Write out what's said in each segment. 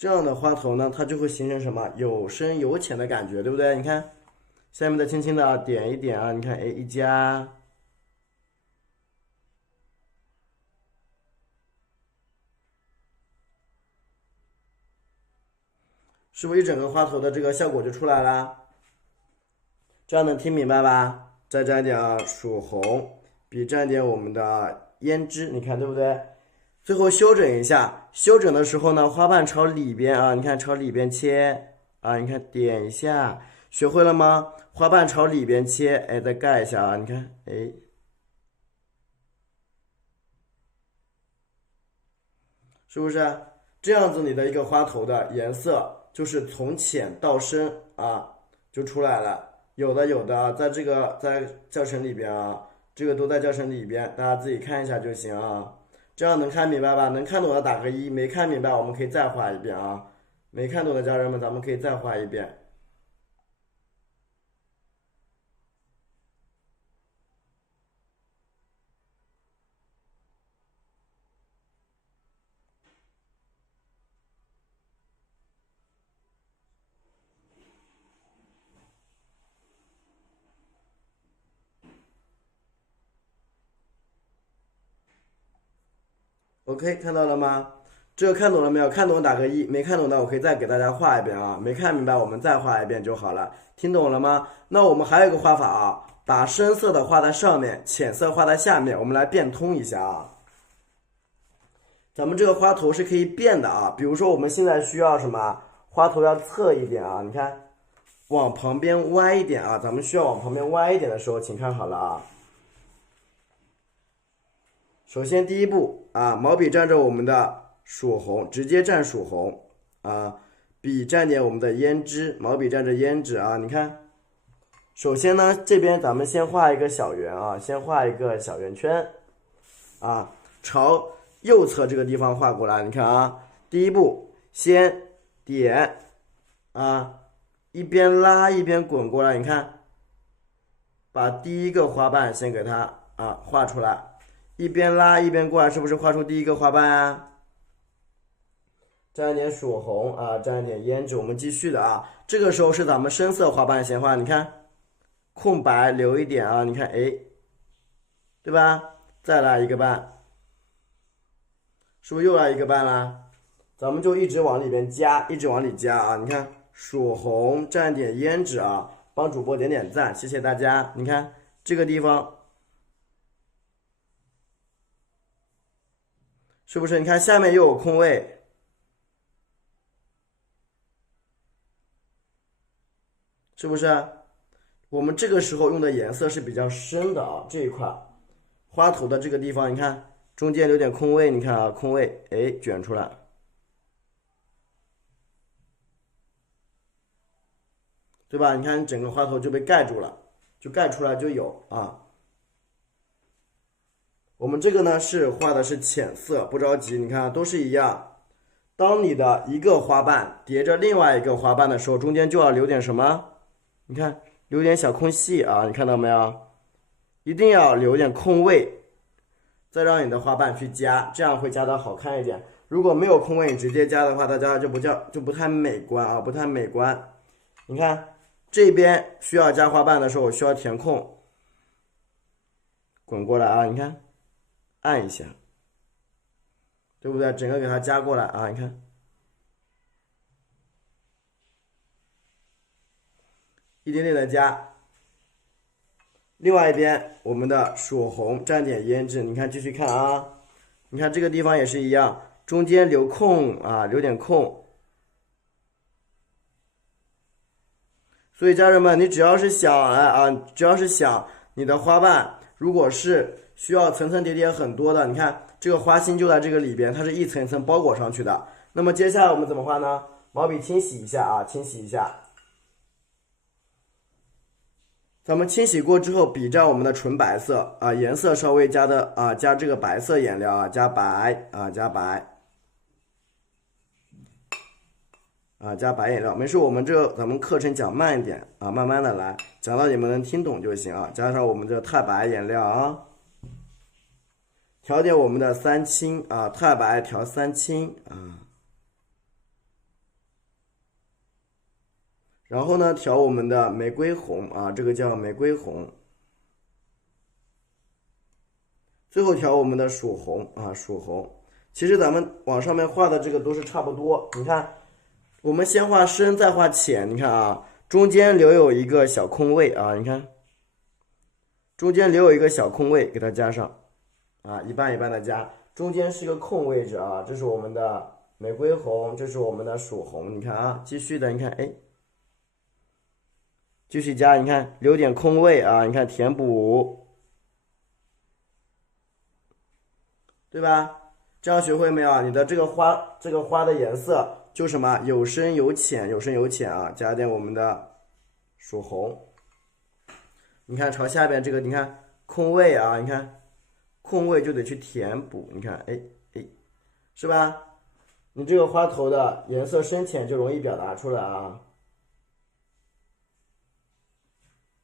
这样的花头呢，它就会形成什么有深有浅的感觉，对不对？你看，下面再轻轻的点一点啊，你看，哎，一加，是不是一整个花头的这个效果就出来了？这样能听明白吧？再蘸点曙红，比蘸点我们的胭脂，你看对不对？最后修整一下，修整的时候呢，花瓣朝里边啊，你看朝里边切啊，你看点一下，学会了吗？花瓣朝里边切，哎，再盖一下啊，你看，哎，是不是这样子？你的一个花头的颜色就是从浅到深啊，就出来了。有的啊，在这个在教程里边啊，这个都在教程里边，大家自己看一下就行啊。这样能看明白吧？能看懂的打个一，没看明白我们可以再画一遍啊。没看懂的家人们，咱们可以再画一遍。OK，看到了吗？这个看懂了没有？看懂打个一，没看懂的我可以再给大家画一遍啊。没看明白我们再画一遍就好了。听懂了吗？那我们还有一个画法啊，把深色的画在上面，浅色画在下面，我们来变通一下啊。咱们这个花头是可以变的啊，比如说我们现在需要什么？花头要侧一点啊，你看，往旁边歪一点啊。咱们需要往旁边歪一点的时候，请看好了啊。首先第一步啊，毛笔蘸着我们的曙红，直接蘸曙红啊，笔蘸点我们的胭脂，毛笔蘸着胭脂啊，你看。首先呢，这边咱们先画一个小圆啊，先画一个小圆圈啊，朝右侧这个地方画过来。你看啊，第一步先点啊，一边拉一边滚过来，你看，把第一个花瓣先给它画出来。一边拉一边过来，是不是画出第一个花瓣啊？蘸一点曙红啊，蘸一点胭脂，我们继续的啊。这个时候是咱们深色花瓣先画，你看，空白留一点啊，你看，哎，对吧？再来一个瓣，是不是又来一个瓣啦？咱们就一直往里边加，一直往里加啊。你看，曙红蘸点胭脂啊，帮主播点点赞，谢谢大家。你看这个地方。是不是？你看下面又有空位，是不是？我们这个时候用的颜色是比较深的啊，这一块花头的这个地方，你看中间留点空位，你看啊，空位，哎，卷出来，对吧？你看整个花头就被盖住了，就盖出来就有啊。我们这个呢是画的是浅色，不着急，你看都是一样。当你的一个花瓣叠着另外一个花瓣的时候，中间就要留点什么？你看，留点小空隙啊，你看到没有？一定要留点空位，再让你的花瓣去加，这样会加的好看一点。如果没有空位，你直接加的话，大家就不太美观啊，不太美观。你看这边需要加花瓣的时候，我需要填空，滚过来啊，你看。按一下，对不对？整个给它加过来啊！你看，一点点的加。另外一边，我们的曙红蘸点胭脂，你看，继续看啊！你看这个地方也是一样，中间留空啊，留点空。所以家人们，你只要是想只要是想你的花瓣，如果是需要层层叠叠很多的，你看这个花心就在这个里边，它是一层一层包裹上去的。那么接下来我们怎么画呢？毛笔清洗一下啊，清洗一下。咱们清洗过之后，笔蘸我们的纯白色啊，颜色稍微加这个白色颜料啊，加白啊，加白啊，加白颜料。没事，咱们课程讲慢一点啊，慢慢的来，讲到你们能听懂就行啊。加上我们的太白颜料啊。调点我们的三清啊，太白调三清啊，然后呢，调我们的玫瑰红啊，这个叫玫瑰红。最后调我们的曙红啊，曙红。其实咱们往上面画的这个都是差不多。你看，我们先画深，再画浅。你看啊，中间留有一个小空位啊，你看，中间留有一个小空位，给它加上啊，一半一半的加。中间是一个空位置啊，这是我们的玫瑰红，这是我们的曙红。你看啊，继续的，你看，哎，继续加，你看留点空位啊，你看填补，对吧？这样学会没有？你的这个花的颜色就什么有深有浅，有深有浅啊，加点我们的曙红。你看朝下边这个，你看空位啊，你看空位就得去填补，你看，哎哎，是吧？你这个花头的颜色深浅就容易表达出来啊。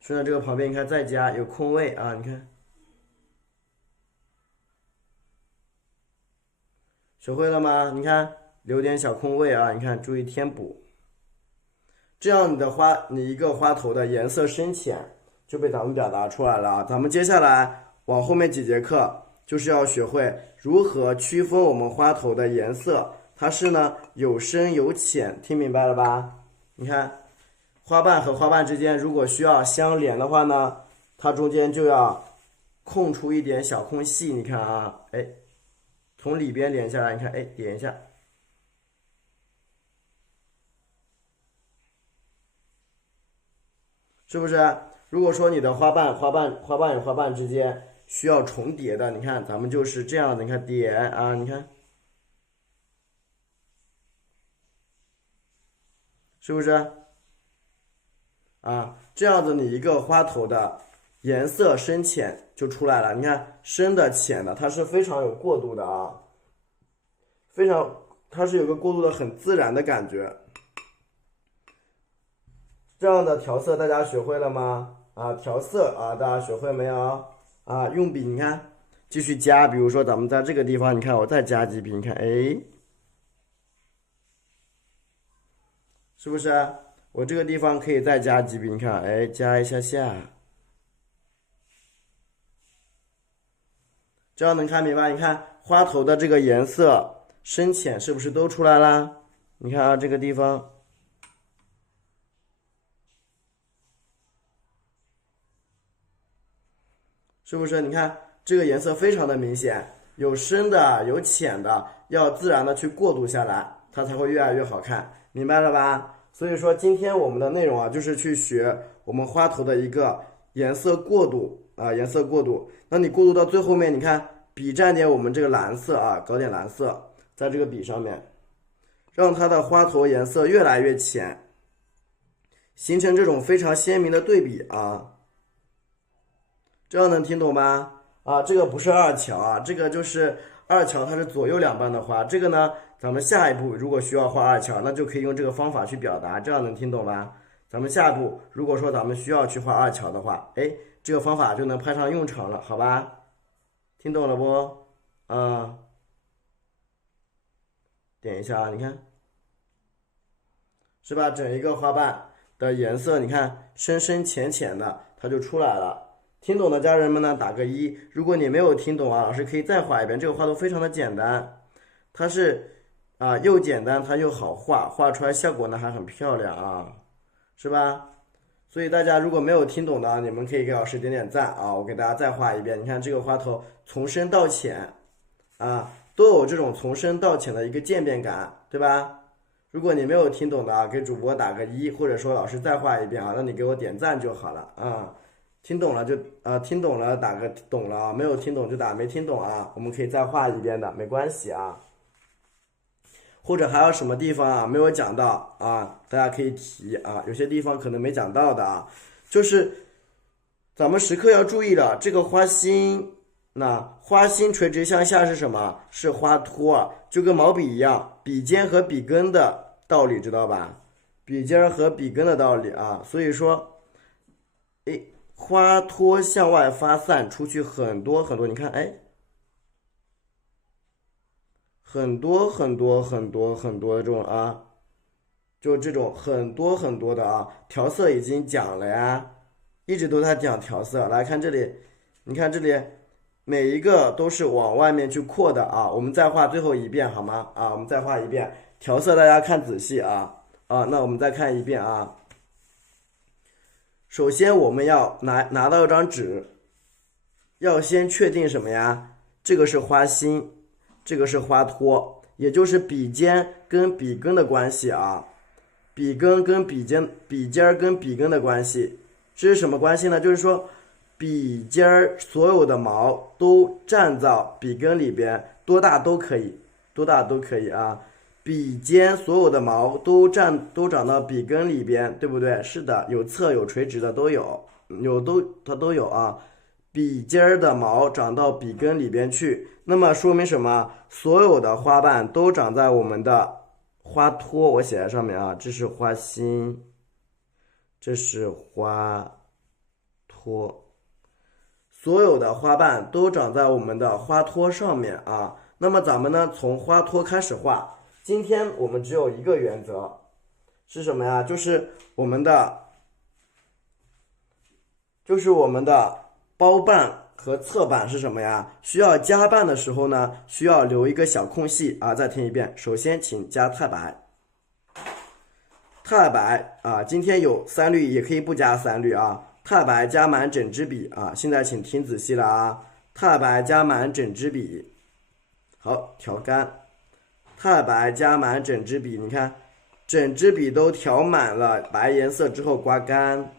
顺着这个旁边，你看再加有空位啊，你看，学会了吗？你看留点小空位啊，你看注意填补，这样你一个花头的颜色深浅就被咱们表达出来了。咱们接下来往后面几节课就是要学会如何区分我们花头的颜色，它是呢有深有浅，听明白了吧？你看。花瓣和花瓣之间如果需要相连的话呢，它中间就要空出一点小空隙。你看啊，哎，从里边连下来，你看，哎，点一下，是不是？如果说你的花瓣与花瓣之间需要重叠的，你看咱们就是这样的，你看点啊，你看，是不是？啊，这样子你一个花头的颜色深浅就出来了。你看深的浅的，它是非常有过渡的啊，它是有个过渡的很自然的感觉。这样的调色大家学会了吗？啊，调色啊，大家学会没有？啊，用笔你看继续加，比如说咱们在这个地方，你看我再加几笔，你看，哎，是不是？我这个地方可以再加几笔，你看，哎，加一下下，这样能看明白？你看花头的这个颜色深浅是不是都出来啦？你看啊，这个地方是不是？你看这个颜色非常的明显，有深的有浅的，要自然的去过渡下来，它才会越来越好看，明白了吧？所以说今天我们的内容啊，就是去学我们花头的一个颜色过渡啊，颜色过渡。那你过渡到最后面，你看笔蘸点我们这个蓝色啊，搞点蓝色在这个笔上面，让它的花头颜色越来越浅，形成这种非常鲜明的对比啊。这样能听懂吗？啊，这个不是二乔啊，这个就是二乔，它是左右两半的花。这个呢，咱们下一步如果需要画二乔，那就可以用这个方法去表达，这样能听懂吧？咱们下一步如果说咱们需要去画二乔的话，哎，这个方法就能派上用场了，好吧？听懂了不？啊，点一下啊，你看，是吧？整一个花瓣的颜色，你看深深浅浅的，它就出来了。听懂的家人们呢，打个一。如果你没有听懂啊，老师可以再画一遍。这个画图非常的简单，它是啊又简单，它又好画，画出来效果呢还很漂亮啊，是吧？所以大家如果没有听懂的，你们可以给老师点点赞啊。我给大家再画一遍，你看这个花头从深到浅啊，都有这种从深到浅的一个渐变感，对吧？如果你没有听懂的啊，给主播打个一，或者说老师再画一遍啊，那你给我点赞就好了啊。听懂了就听懂了打个懂了啊，没有听懂就打没听懂啊，我们可以再画一遍的，没关系啊。或者还有什么地方啊没有讲到啊，大家可以提啊，有些地方可能没讲到的啊，就是咱们时刻要注意的这个花心，那花心垂直向下是什么？是花托啊，就跟毛笔一样，笔尖和笔根的道理知道吧？笔尖和笔根的道理啊，所以说，哎。花托向外发散出去很多很多，你看，哎，很多很多很多很多的这种啊，就这种很多很多的啊，调色已经讲了呀，一直都在讲调色。来看这里，你看这里每一个都是往外面去扩的啊。我们再画最后一遍好吗？啊，我们再画一遍调色，大家看仔细啊。那我们再看一遍啊。首先我们要拿到一张纸，要先确定什么呀？这个是花心，这个是花托，也就是笔尖跟笔根的关系啊。笔根跟笔尖跟笔根的关系，这是什么关系呢？就是说笔尖所有的毛都站到笔根里边，多大都可以啊。笔尖所有的毛都长到笔根里边，对不对？是的，有侧有垂直的都有，它都有啊。笔尖的毛长到笔根里边去，那么说明什么？所有的花瓣都长在我们的花托，我写在上面啊，这是花心，这是花托，所有的花瓣都长在我们的花托上面啊。那么咱们呢，从花托开始画。今天我们只有一个原则，是什么呀？就是我们的包瓣和侧瓣是什么呀？需要加瓣的时候呢，需要留一个小空隙啊。再听一遍，首先请加太白啊，今天有3绿，也可以不加3绿啊。太白加满整支笔啊，现在请听仔细了啊。太白加满整支笔，好，调干。太白加满整支笔，你看整支笔都调满了白颜色之后，刮干。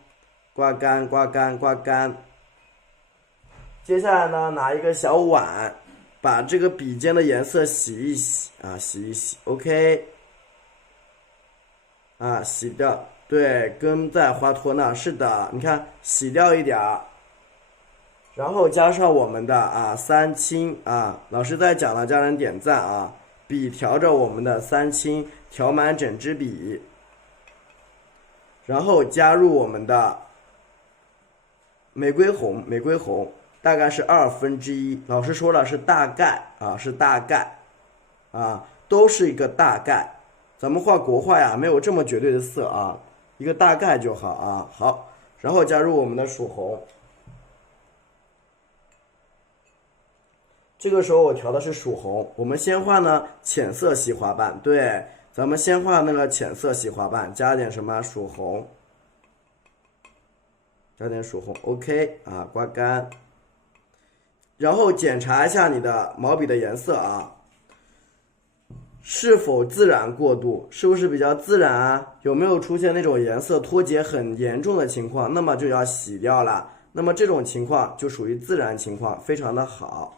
接下来呢，拿一个小碗，把这个笔尖的颜色洗一洗啊，OK 啊，洗掉，对，跟在花托那，是的，你看洗掉一点儿，然后加上我们的三清啊，老师在讲了，家人点赞啊。笔调着我们的三清，调满整支笔，然后加入我们的玫瑰红大概是1/2，老师说了是大概啊，都是一个大概。咱们画国画呀，没有这么绝对的色啊，一个大概就好啊。好，然后加入我们的曙红。这个时候我调的是曙红，我们先画呢浅色系花瓣，对，咱们先画那个浅色系花瓣，加点什么曙红，OK 啊，刮干，然后检查一下你的毛笔的颜色啊，是否自然过渡，是不是比较自然啊？有没有出现那种颜色脱节很严重的情况？那么就要洗掉了，那么这种情况就属于自然情况，非常的好。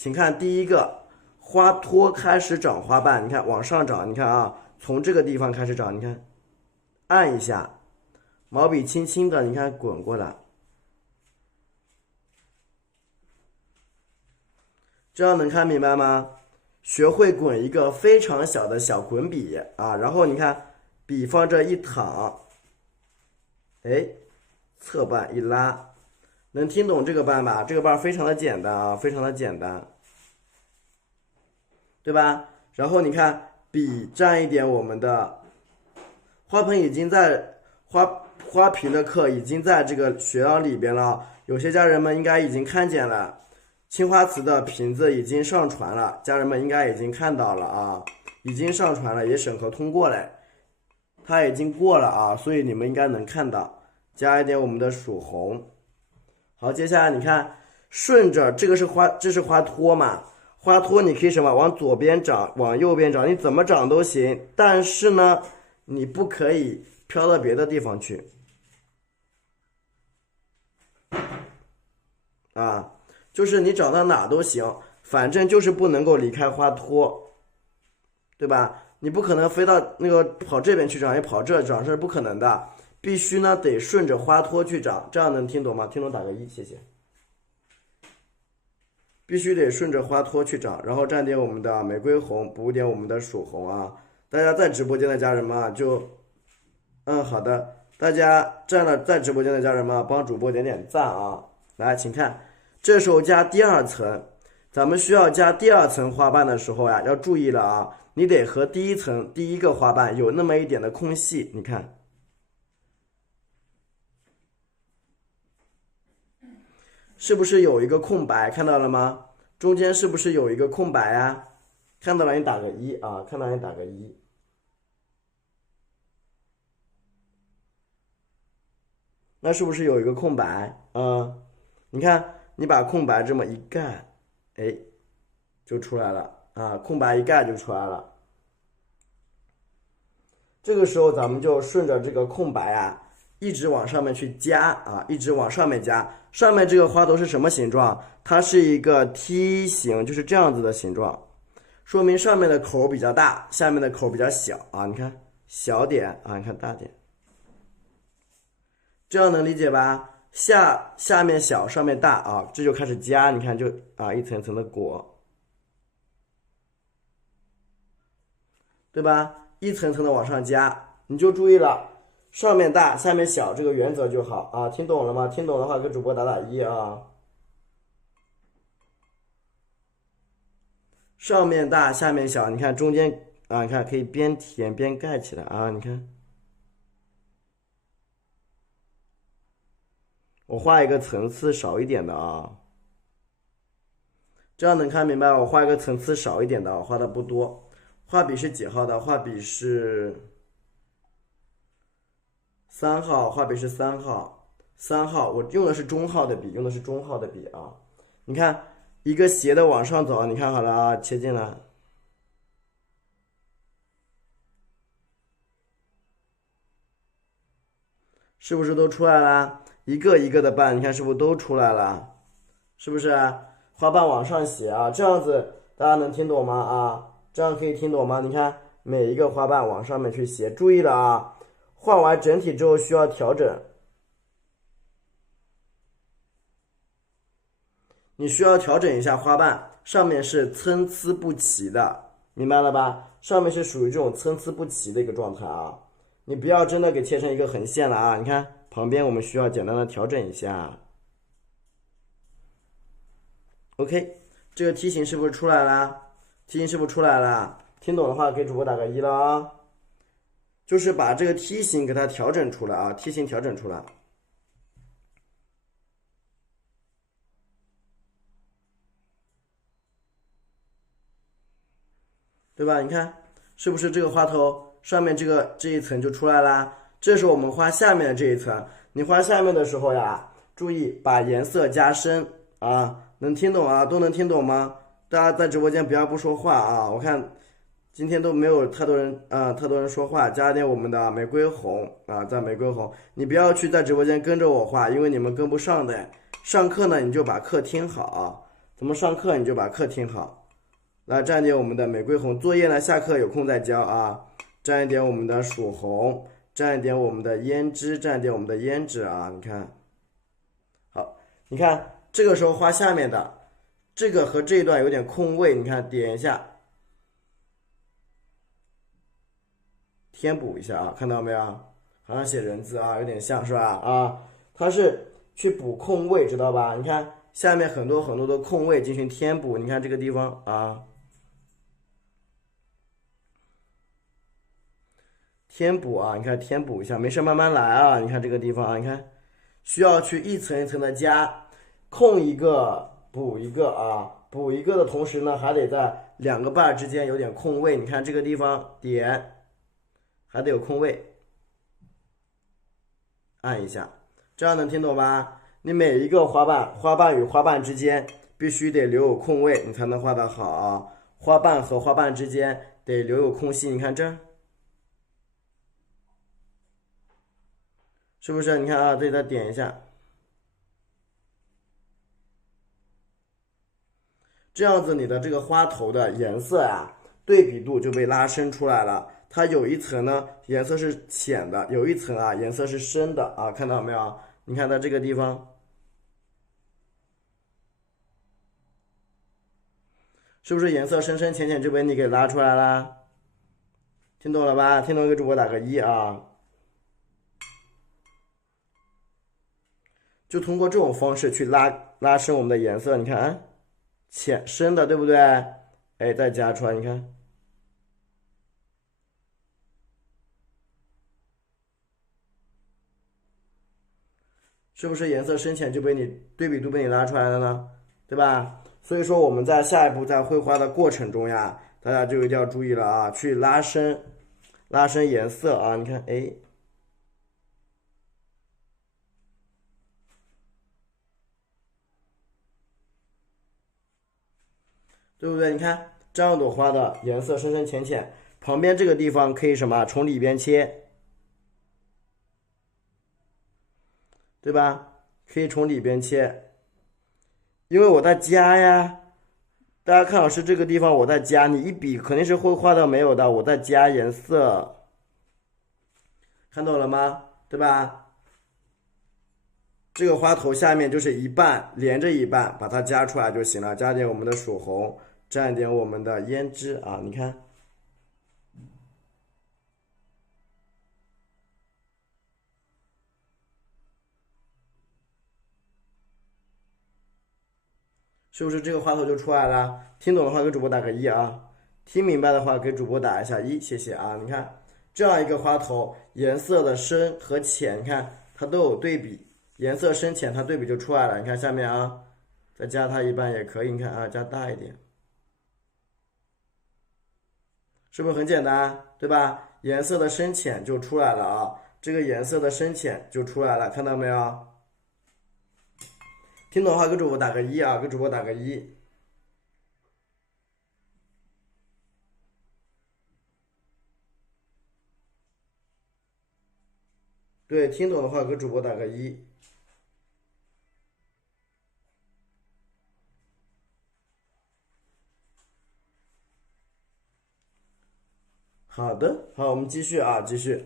请看第一个，花托开始长花瓣，你看往上长，你看啊，从这个地方开始长，你看，按一下，毛笔轻轻的，你看滚过来，这样能看明白吗？学会滚一个非常小的小滚笔啊，然后你看笔放这一躺，侧瓣一拉。能听懂这个瓣吧？这个瓣非常的简单啊，非常的简单，对吧？然后你看笔蘸一点我们的花盆，已经在花瓶的课已经在这个学堂里边了，有些家人们应该已经看见了，青花瓷的瓶子已经上传了，家人们应该已经看到了啊，已经上传了，也审核通过了，它已经过了啊，所以你们应该能看到，加一点我们的曙红。好，接下来你看，顺着这是花托嘛，花托你可以什么往左边长，往右边长，你怎么长都行，但是呢，你不可以飘到别的地方去啊，就是你长到哪都行，反正就是不能够离开花托，对吧？你不可能飞到那个跑这边去长，也跑这长，这是不可能的。必须呢得顺着花托去长，这样能听懂吗？听懂打个1，谢谢。必须得顺着花托去长，然后蘸点我们的玫瑰红，补点我们的曙红啊。大家在直播间的家人们啊，就，好的，大家蘸了在直播间的家人们帮主播点点赞啊。来，请看，这时候加第2层，咱们需要加第二层花瓣的时候呀，要注意了啊，你得和第一层第一个花瓣有那么一点的空隙，你看，是不是有一个空白？看到了吗？中间是不是有一个空白啊？看到了你打个一啊，看到了你打个一。那是不是有一个空白？你看，你把空白这么一盖，哎，就出来了啊！空白一盖就出来了。这个时候咱们就顺着这个空白啊，一直往上面去加啊，一直往上面加。上面这个花头是什么形状？它是一个梯形，就是这样子的形状，说明上面的口比较大，下面的口比较小啊。你看小点啊，你看大点。这样能理解吧？下面小，上面大啊，这就开始加，你看就啊一层层的裹，对吧？一层层的往上加，你就注意了，上面大，下面小，这个原则就好啊。听懂了吗？听懂的话给主播打打一啊。上面大，下面小，你看中间啊，你看可以边填边盖起来啊，你看。我画一个层次少一点的啊，这样能看明白？我画一个层次少一点的，画的不多。画笔是几号的？画笔是3号，画笔是3号，我用的是中号的笔，用的是中号的笔啊。你看一个斜的往上走，你看好了啊，切进来，是不是都出来了？一个一个的瓣，你看是不是都出来了？是不是？花瓣往上斜啊，这样子大家能听懂吗？啊，这样可以听懂吗？你看每一个花瓣往上面去斜，注意了啊！画完整体之后需要调整，你需要调整一下花瓣，上面是参差不齐的，明白了吧？上面是属于这种参差不齐的一个状态啊，你不要真的给切成一个横线了啊！你看旁边我们需要简单的调整一下。OK， 这个梯形是不是出来了？梯形是不是出来了？听懂的话给主播打个一了啊！就是把这个梯形给它调整出来啊，梯形调整出来，对吧？你看是不是这个花头上面这一层就出来啦？这是我们画下面的这一层，你画下面的时候呀，注意把颜色加深啊！能听懂啊？都能听懂吗？大家在直播间不要不说话啊！我看今天都没有太多人说话，加点我们的玫瑰红啊，在玫瑰红，你不要去在直播间跟着我画，因为你们跟不上的。上课呢，你就把课听好啊，怎么上课你就把课听好。来蘸点我们的玫瑰红，作业呢下课有空再交啊。蘸一点我们的曙红，蘸一点我们的胭脂，蘸一点我们的胭脂啊，你看，好，你看这个时候画下面的。这个和这一段有点空位，你看点一下，填补一下啊，看到没有？好像写人字啊，有点像是吧？啊，它是去补空位，知道吧？你看下面很多很多的空位进行填补，你看这个地方啊，填补啊，你看填补一下，没事慢慢来啊。你看这个地方啊，你看需要去一层一层的加，空一个补一个啊。补一个的同时呢，还得在两个瓣之间有点空位。你看这个地方点，还得有空位，按一下，这样能听懂吧？你每一个花瓣与花瓣之间必须得留有空位，你才能画得好啊。花瓣和花瓣之间得留有空隙，你看这儿，是不是？你看啊，这里再点一下。这样子你的这个花头的颜色呀，对比度就被拉伸出来了。它有一层呢颜色是浅的，有一层啊颜色是深的啊，看到没有？你看它这个地方，是不是颜色深深浅浅就被你给拉出来了？听懂了吧？听懂给主播打个一啊！就通过这种方式去拉伸我们的颜色，你看，深的，对不对？哎，再加出来，你看。是不是颜色深浅就被你对比度被你拉出来了呢？对吧？所以说我们在下一步在绘画的过程中呀，大家就一定要注意了啊，去拉伸颜色啊。你看，哎，对不对？你看这样一朵花的颜色深深浅浅，旁边这个地方可以什么从里边切，对吧？可以从里边切，因为我在加呀。大家看老师这个地方我在加，你一笔肯定是会画到没有的，我在加颜色，看懂了吗？对吧？这个花头下面就是一半连着一半，把它加出来就行了，加点我们的曙红，蘸点我们的胭脂啊，你看。是不是这个花头就出来了？听懂的话给主播打个一啊，听明白的话给主播打一下一，谢谢啊。你看这样一个花头，颜色的深和浅，你看它都有对比，颜色深浅它对比就出来了。你看下面啊，再加它一半也可以，你看啊，加大一点，是不是很简单？对吧？颜色的深浅就出来了啊，这个颜色的深浅就出来了，看到没有？听懂的话给主播打个一啊，给主播打个一。对，听懂的话给主播打个一。好的，好，我们继续啊，继续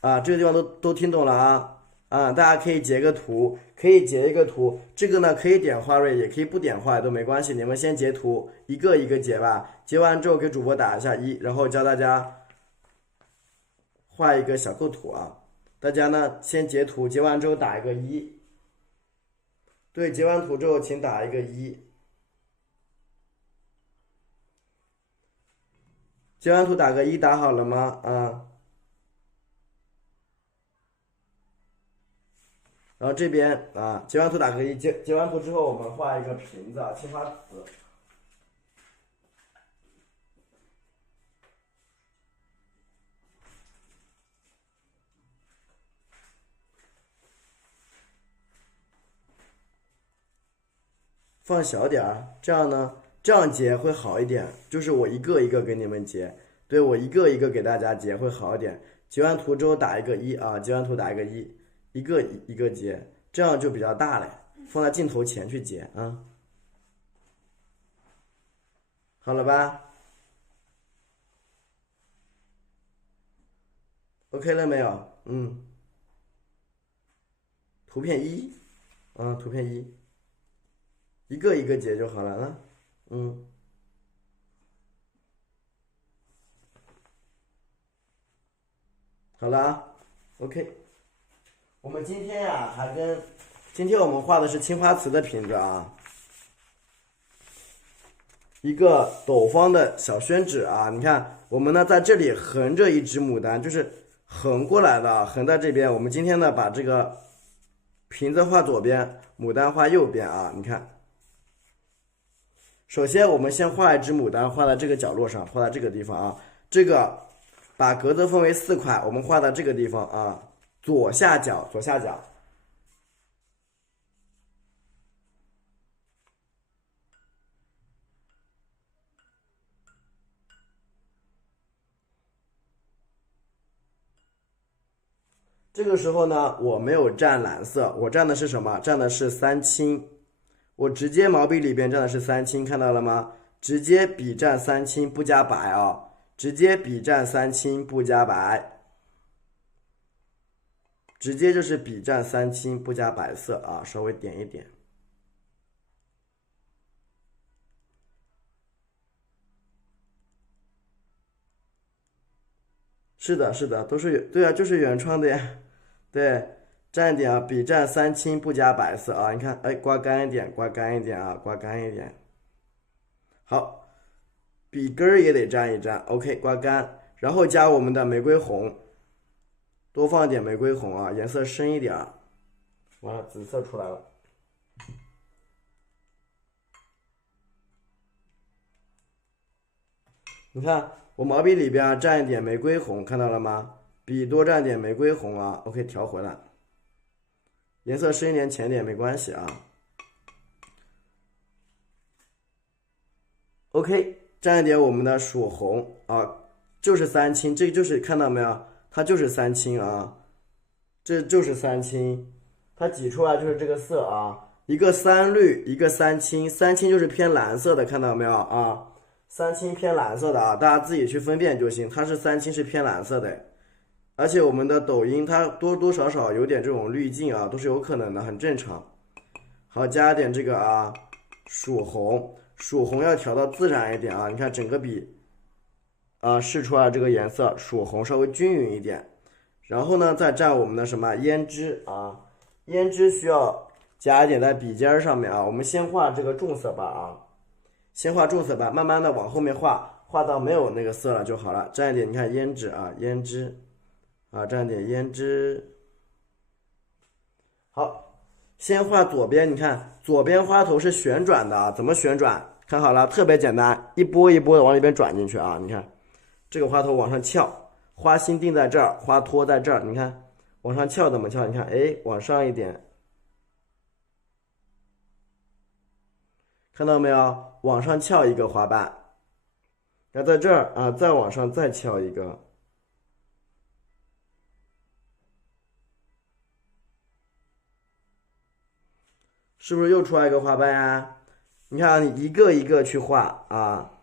啊，这个地方都听懂了啊啊，大家可以截个图，可以截一个图，这个呢可以点画瑞，也可以不点画都没关系，你们先截图，一个一个截吧，截完之后给主播打一下一，然后教大家画一个小构图啊，大家呢先截图，截完之后打一个一，对，截完图之后请打一个一，截完图打个一，打好了吗？啊。然后这边啊，截完图打个一，截完图之后，我们画一个瓶子啊，青花瓷，放小点儿，这样呢，这样截会好一点。就是我一个一个给你们截，对，我一个一个给大家截会好一点。截完图之后打一个一啊，截完图打一个一，一个一个截，这样就比较大嘞，放在镜头前去截啊，好了吧？OK 了没有？嗯，图片一，啊，图片一，一个一个截就好了啊，嗯。好了啊，OK，我们今天呀、今天我们画的是青花瓷的瓶子啊，一个斗方的小宣纸啊，你看我们呢在这里横着一只牡丹，就是横过来的啊，横在这边。我们今天呢把这个瓶子画左边，牡丹画右边啊，你看。首先我们先画一只牡丹，画在这个角落上，画在这个地方啊，这个把格子分为4块，我们画在这个地方啊，左下角，左下角。这个时候呢，我没有蘸蓝色，我蘸的是什么？蘸的是三青。我直接毛笔里边蘸的是三青，看到了吗？直接笔蘸三青，不加白啊，直接笔蘸三青，不加白，直接就是笔蘸三青，不加白色啊，稍微点一点。是的，是的，都是对啊，就是原创的呀。对，蘸一点啊，笔蘸三青，不加白色啊。你看，哎，刮干一点，刮干一点啊，刮干一点。好，笔根儿也得蘸一蘸 ，OK， 刮干，然后加我们的玫瑰红，多放点玫瑰红啊，颜色深一点。完了，紫色出来了。你看我毛笔里边啊蘸一点玫瑰红，看到了吗？笔多蘸点玫瑰红啊 ，OK， 调回来，颜色深一点浅点没关系啊。OK， 蘸一点我们的曙红啊，就是三青，这个就是看到没有？它就是三青啊，这就是三青，它挤出来就是这个色啊，一个三绿，一个三青，三青就是偏蓝色的，看到没有啊？三青偏蓝色的啊，大家自己去分辨就行。它是三青是偏蓝色的，而且我们的抖音它多多少少有点这种滤镜啊，都是有可能的，很正常。好，加点这个啊，曙红，曙红要调到自然一点啊。你看整个笔啊试出来这个颜色，曙红稍微均匀一点。然后呢，再蘸我们的什么胭脂啊？胭脂需要加一点在笔尖上面啊。我们先画这个重色吧啊。先画重色吧，慢慢的往后面画，画到没有那个色了就好了。蘸一点，你看胭脂啊，胭脂啊，蘸点胭脂。好，先画左边，你看左边花头是旋转的啊，怎么旋转？看好了，特别简单，一波一波的往里边转进去啊。你看这个花头往上翘，花心定在这儿，花托在这儿，你看往上翘怎么翘？你看，哎，往上一点。看到没有？往上翘一个花瓣，那在这儿啊，再往上再翘一个，是不是又出来一个花瓣呀？你看，你一个一个去画啊，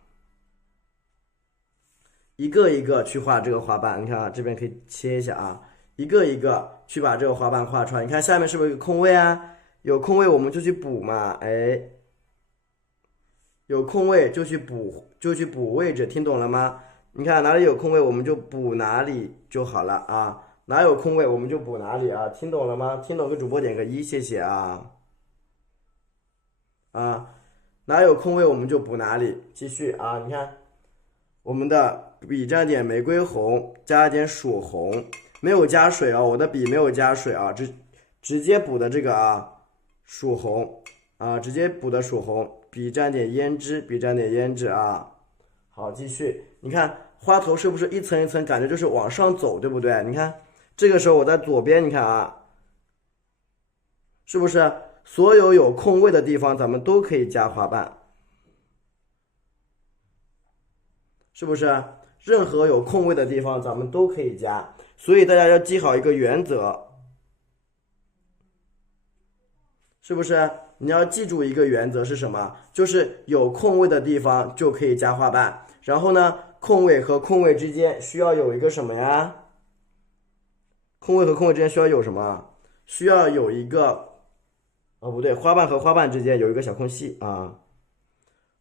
一个一个去画这个花瓣。你看啊，这边可以切一下啊，一个一个去把这个花瓣画出来。你看下面是不是有个空位啊？有空位我们就去补嘛，哎。有空位就去补位置，听懂了吗？你看哪里有空位我们就补哪里就好了啊，哪有空位我们就补哪里啊，听懂了吗？听懂给主播点个一，谢谢啊。啊，哪有空位我们就补哪里，继续啊。你看我们的笔蘸点玫瑰红，加一点曙红，没有加水啊，我的笔没有加水啊，直接补的这个啊曙红啊，直接补的曙红。笔蘸点胭脂，笔蘸点胭脂啊。好，继续，你看花头是不是一层一层，感觉就是往上走，对不对？你看这个时候我在左边，你看啊，是不是所有有空位的地方咱们都可以加花瓣？是不是？任何有空位的地方咱们都可以加，所以大家要记好一个原则，是不是？你要记住一个原则是什么？就是有空位的地方就可以加花瓣，然后呢，空位和空位之间需要有一个什么呀？空位和空位之间需要有什么？需要有一个，哦不对，花瓣和花瓣之间有一个小空隙啊。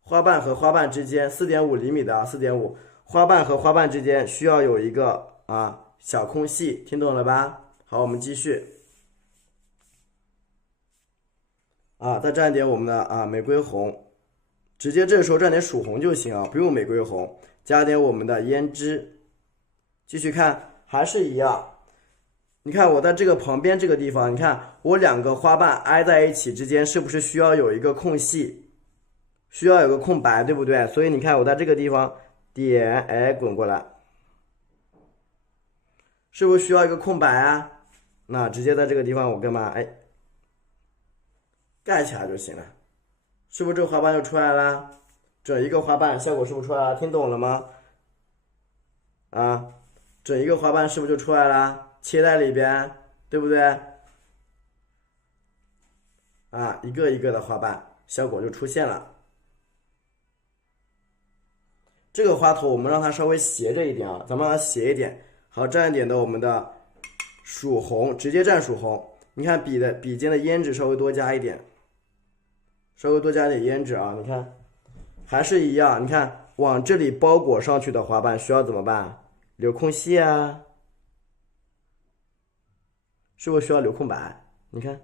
花瓣和花瓣之间4.5厘米的啊，4.5，花瓣和花瓣之间需要有一个啊小空隙，听懂了吧？好，我们继续。啊，再蘸点我们的啊玫瑰红，直接这个时候蘸点曙红就行啊，不用玫瑰红，加点我们的胭脂，继续看，还是一样。你看我在这个旁边这个地方，你看我两个花瓣挨在一起之间，是不是需要有一个空隙，需要有个空白，对不对？所以你看我在这个地方点，哎，滚过来，是不是需要一个空白啊？那直接在这个地方我干嘛？哎。盖起来就行了，是不是这个花瓣就出来了？整一个花瓣效果是不是出来了？听懂了吗？啊，整一个花瓣是不是就出来了？切在里边，对不对？啊，一个一个的花瓣效果就出现了。这个花头我们让它稍微斜着一点啊，咱们让它斜一点。好，蘸一点的我们的曙红，直接蘸曙红。你看笔尖的胭脂稍微多加一点。稍微多加点胭脂啊，你看，还是一样，你看往这里包裹上去的花瓣需要怎么办？留空隙啊，是不是需要留空白？你看，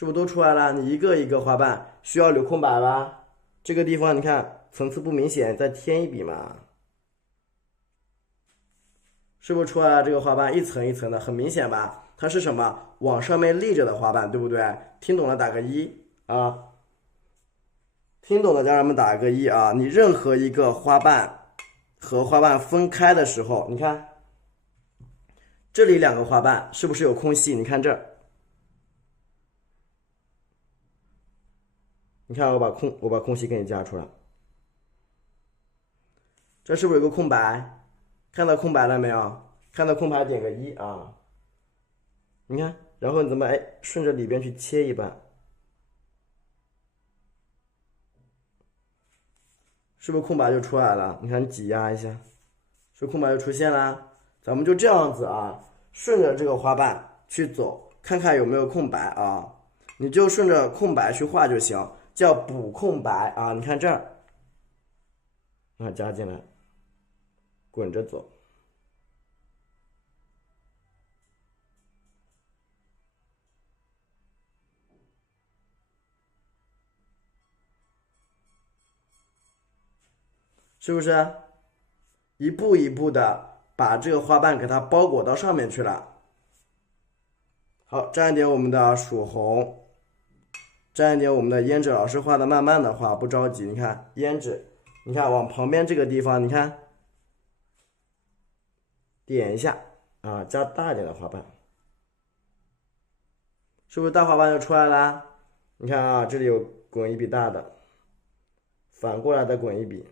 是不是都出来了？你一个一个花瓣需要留空白吧？这个地方你看层次不明显，再添一笔嘛，是不是出来了？这个花瓣一层一层的，很明显吧？它是什么？往上面立着的花瓣，对不对？听懂了打个一啊！听懂的家人们打个一啊！你任何一个花瓣和花瓣分开的时候，你看这里两个花瓣是不是有空隙？你看这儿。你看，我把空隙给你加出来，这是不是有个空白？看到空白了没有？看到空白点个一啊！你看，然后你怎么顺着里边去切一半，是不是空白就出来了？你看你挤压一下，是不是空白就出现了？咱们就这样子啊，顺着这个花瓣去走，看看有没有空白啊？你就顺着空白去画就行。叫补空白啊！你看这儿，加进来，滚着走，是不是？一步一步的把这个花瓣给它包裹到上面去了。好，沾一点我们的曙红。沾一点我们的胭脂，老师画的慢慢的画，不着急。你看胭脂，你看往旁边这个地方，你看点一下啊，加大一点的花瓣，是不是大花瓣就出来了？你看啊，这里有滚一笔大的，反过来的滚一笔，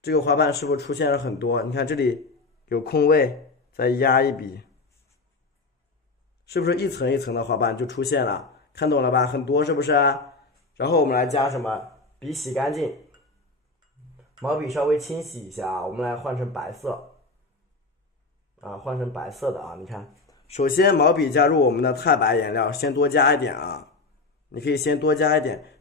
这个花瓣是不是出现了很多？你看这里有空位，再压一笔，是不是一层一层的花瓣就出现了？看懂了吧？很多是不是？然后我们来加什么？笔洗干净，毛笔稍微清洗一下啊，我们来换成白色啊，换成白色的啊。你看，首先毛笔加入我们的太白颜料，先多加一点啊，你可以先多加一点。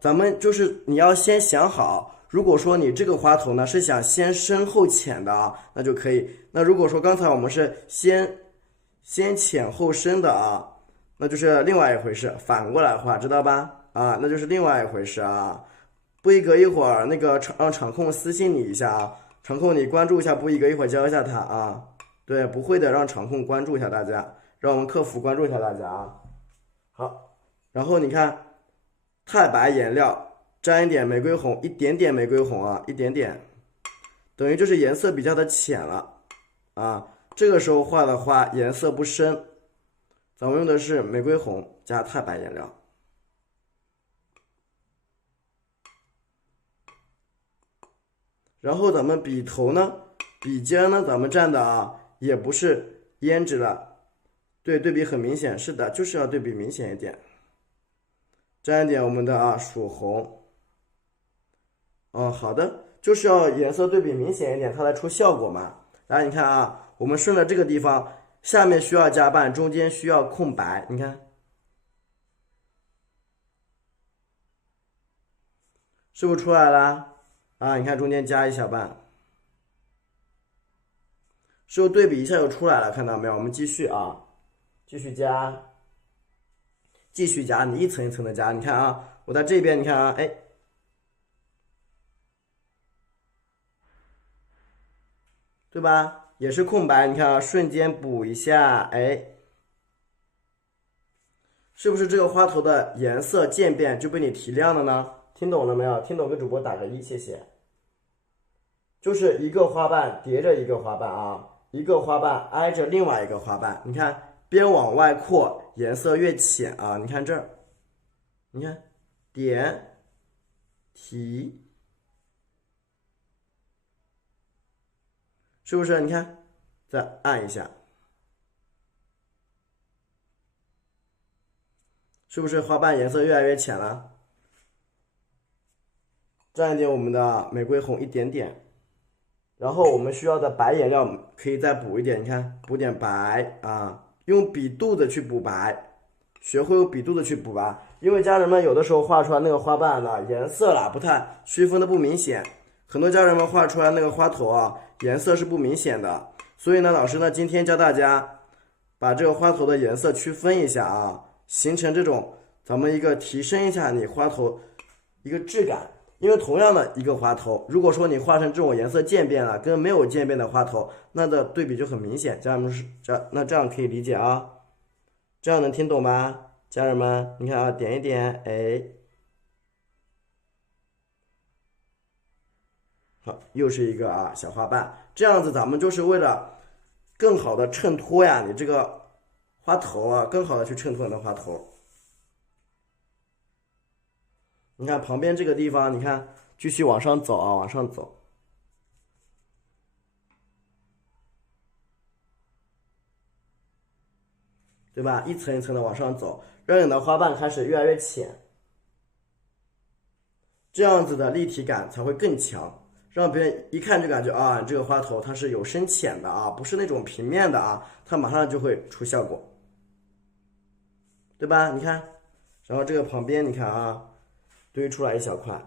咱们就是你要先想好，如果说你这个花头呢是想先深后浅的啊，那就可以。那如果说刚才我们是先浅后深的啊。那就是另外一回事，反过来画，知道吧？啊，那就是另外一回事啊。不一格一会儿那个让场控私信你一下啊，场控你关注一下不一格，一会儿教一下他啊。对，不会的让场控关注一下大家，让我们客服关注一下大家啊。好，然后你看太白颜料沾一点玫瑰红，一点点玫瑰红啊，一点点，等于就是颜色比较的浅了啊。这个时候画的话颜色不深。咱们用的是玫瑰红加太白颜料，然后咱们笔头呢，笔尖呢，咱们蘸的啊，也不是胭脂了，对比很明显，是的，就是要对比明显一点，沾一点我们的曙红，好的，就是要颜色对比明显一点，它才出效果嘛。来，你看啊，我们顺着这个地方。下面需要加瓣，中间需要空白，你看，是不是出来了？啊，你看中间加一小瓣，是不是对比一下就出来了？看到没有？我们继续啊，继续加，继续加，你一层一层的加。你看啊，我在这边，你看啊，对吧？也是空白，你看啊，瞬间补一下，是不是这个花头的颜色渐变就被你提亮了呢？听懂了没有？听懂给主播打个一，谢谢。就是一个花瓣叠着一个花瓣啊，一个花瓣挨着另外一个花瓣，你看边往外扩，颜色越浅啊，你看这儿，你看点提。是不是？你看，再按一下，是不是花瓣颜色越来越浅了？蘸一点我们的玫瑰红一点点，然后我们需要的白颜料可以再补一点，你看补点白啊，用笔肚子去补白，学会用笔肚子去补白，因为家人们有的时候画出来那个花瓣呢颜色啦不太区分的不明显，很多家人们画出来那个花头啊颜色是不明显的。所以呢，老师呢今天教大家把这个花头的颜色区分一下啊，形成这种咱们一个提升一下你花头一个质感。因为同样的一个花头，如果说你画成这种颜色渐变了，跟没有渐变的花头，那的对比就很明显。家人们这样可以理解啊？这样能听懂吗？家人们，你看啊，点一点，哎，好，又是一个啊小花瓣。这样子咱们就是为了更好的衬托呀，你这个花头啊，更好的去衬托你的花头。你看旁边这个地方，你看继续往上走啊，往上走，对吧？一层一层的往上走，让你的花瓣开始越来越浅，这样子的立体感才会更强，让别人一看就感觉啊，这个花头它是有深浅的啊，不是那种平面的啊，它马上就会出效果，对吧？你看，然后这个旁边你看啊。堆出来一小块，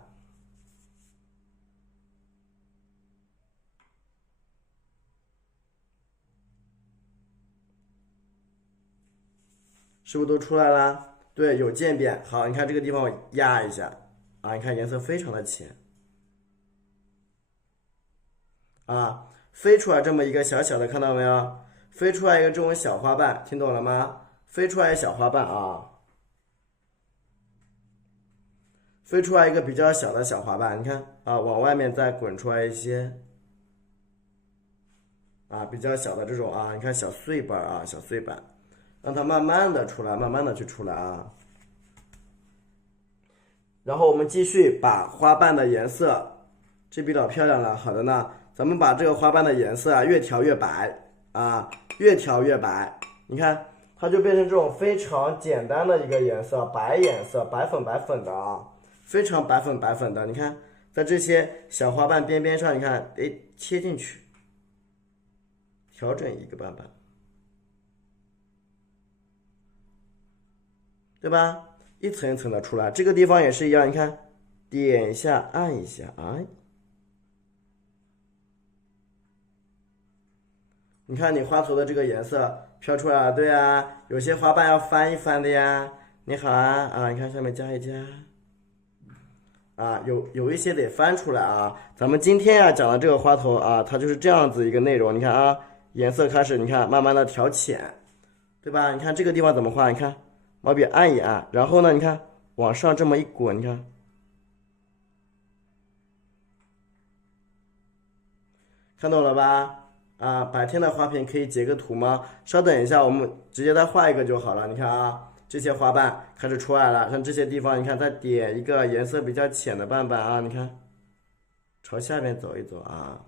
是不是都出来了？对，有渐变。好，你看这个地方我压一下啊，你看颜色非常的浅啊，飞出来这么一个小小的，看到没有？飞出来一个这种小花瓣，听懂了吗？飞出来小花瓣啊。飞出来一个比较小的小花瓣，你看啊，往外面再滚出来一些啊，比较小的这种啊，你看小碎瓣啊，小碎瓣，让它慢慢的出来，慢慢的去出来啊。然后我们继续把花瓣的颜色，这比较漂亮了。好的呢，咱们把这个花瓣的颜色啊越调越白啊，越调越白，你看它就变成这种非常简单的一个颜色，白颜色，白粉白粉的啊。非常白粉白粉的，你看，在这些小花瓣边边上，你看，哎，切进去，调整一个瓣瓣，对吧？一层一层的出来，这个地方也是一样，你看，点一下，按一下，哎，你看你花头的这个颜色飘出来了，对啊，有些花瓣要翻一翻的呀。你好啊，啊，你看下面加一加。啊，有一些得翻出来啊。咱们今天呀讲的这个花头啊，它就是这样子一个内容。你看啊，颜色开始，你看慢慢的调浅，对吧？你看这个地方怎么画？你看毛笔按一按，然后呢，你看往上这么一滚，你看看懂了吧？啊，白天的花瓶可以截个图吗？稍等一下，我们直接再画一个就好了。你看啊。这些花瓣开始出来了，像这些地方，你看再点一个颜色比较浅的瓣瓣啊，你看，朝下面走一走啊，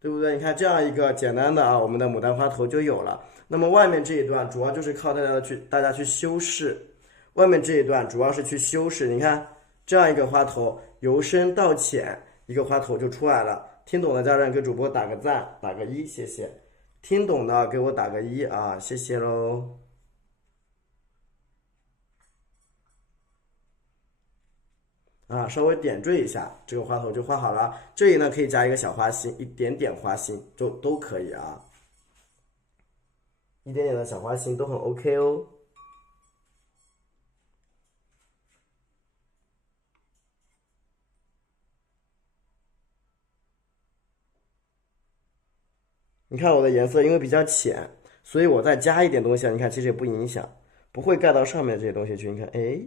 对不对？你看这样一个简单的啊，我们的牡丹花头就有了。那么外面这一段主要就是靠大家去修饰，外面这一段主要是去修饰。你看这样一个花头，由深到浅，一个花头就出来了。听懂的家人给主播打个赞，打个一，谢谢。听懂的给我打个一啊，谢谢喽。啊，稍微点缀一下，这个花头就画好了。这里呢可以加一个小花心，一点点花心就都可以啊，一点点的小花心都很 OK 哦。你看我的颜色因为比较浅，所以我再加一点东西啊，你看其实也不影响，不会盖到上面这些东西去。你看，哎，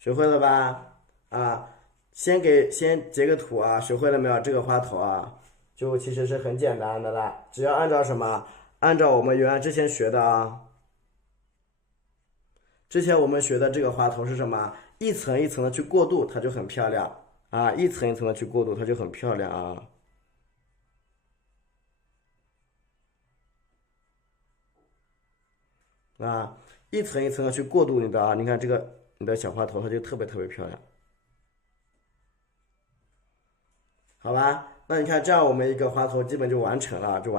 学会了吧？啊，先截个图啊，学会了没有？这个花头啊，就其实是很简单的啦，只要按照什么？按照我们原来之前学的啊，之前我们学的这个花头是什么？一层一层的去过渡，它就很漂亮啊，一层一层的去过渡，它就很漂亮啊。啊，一层一层的去过渡你的啊，你看这个你的小花头，它就特别特别漂亮，好吧？那你看这样我们一个花头基本就完成了，对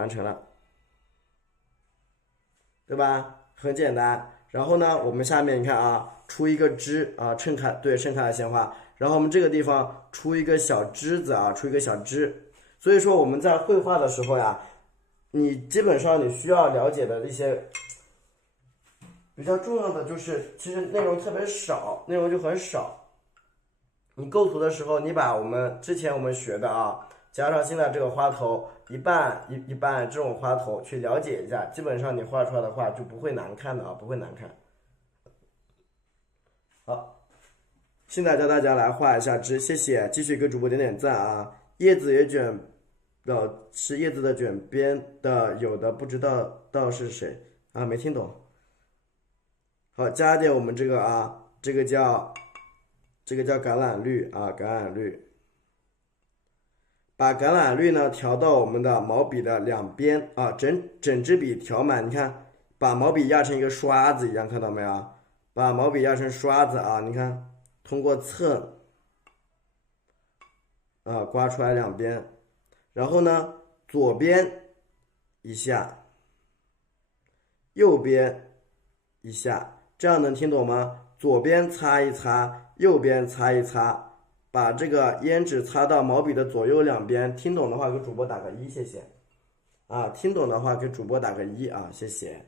吧？很简单。然后呢，我们下面你看啊，出一个枝啊，盛开，对，盛开的鲜花。然后我们这个地方出一个小枝子啊，出一个小枝。所以说我们在绘画的时候呀，你基本上你需要了解的一些比较重要的就是，其实内容特别少，内容就很少。你构图的时候，你把我们之前我们学的啊，加上现在这个花头一半一半这种花头去了解一下，基本上你画出来的话就不会难看的啊，不会难看。好，现在教大家来画一下枝，谢谢，继续给主播点点赞啊。叶子也卷的是叶子的卷边的，有的不知道是谁啊，没听懂。好，加点我们这个啊，这个叫橄榄绿啊，橄榄绿。把橄榄绿呢调到我们的毛笔的两边啊，整支笔调满。你看，把毛笔压成一个刷子一样，看到没有？把毛笔压成刷子啊，你看，通过蹭啊刮出来两边，然后呢，左边一下，右边一下，这样能听懂吗？左边擦一擦，右边擦一擦。把这个胭脂擦到毛笔的左右两边，听懂的话给主播打个一，谢谢。啊，听懂的话给主播打个一啊，谢谢。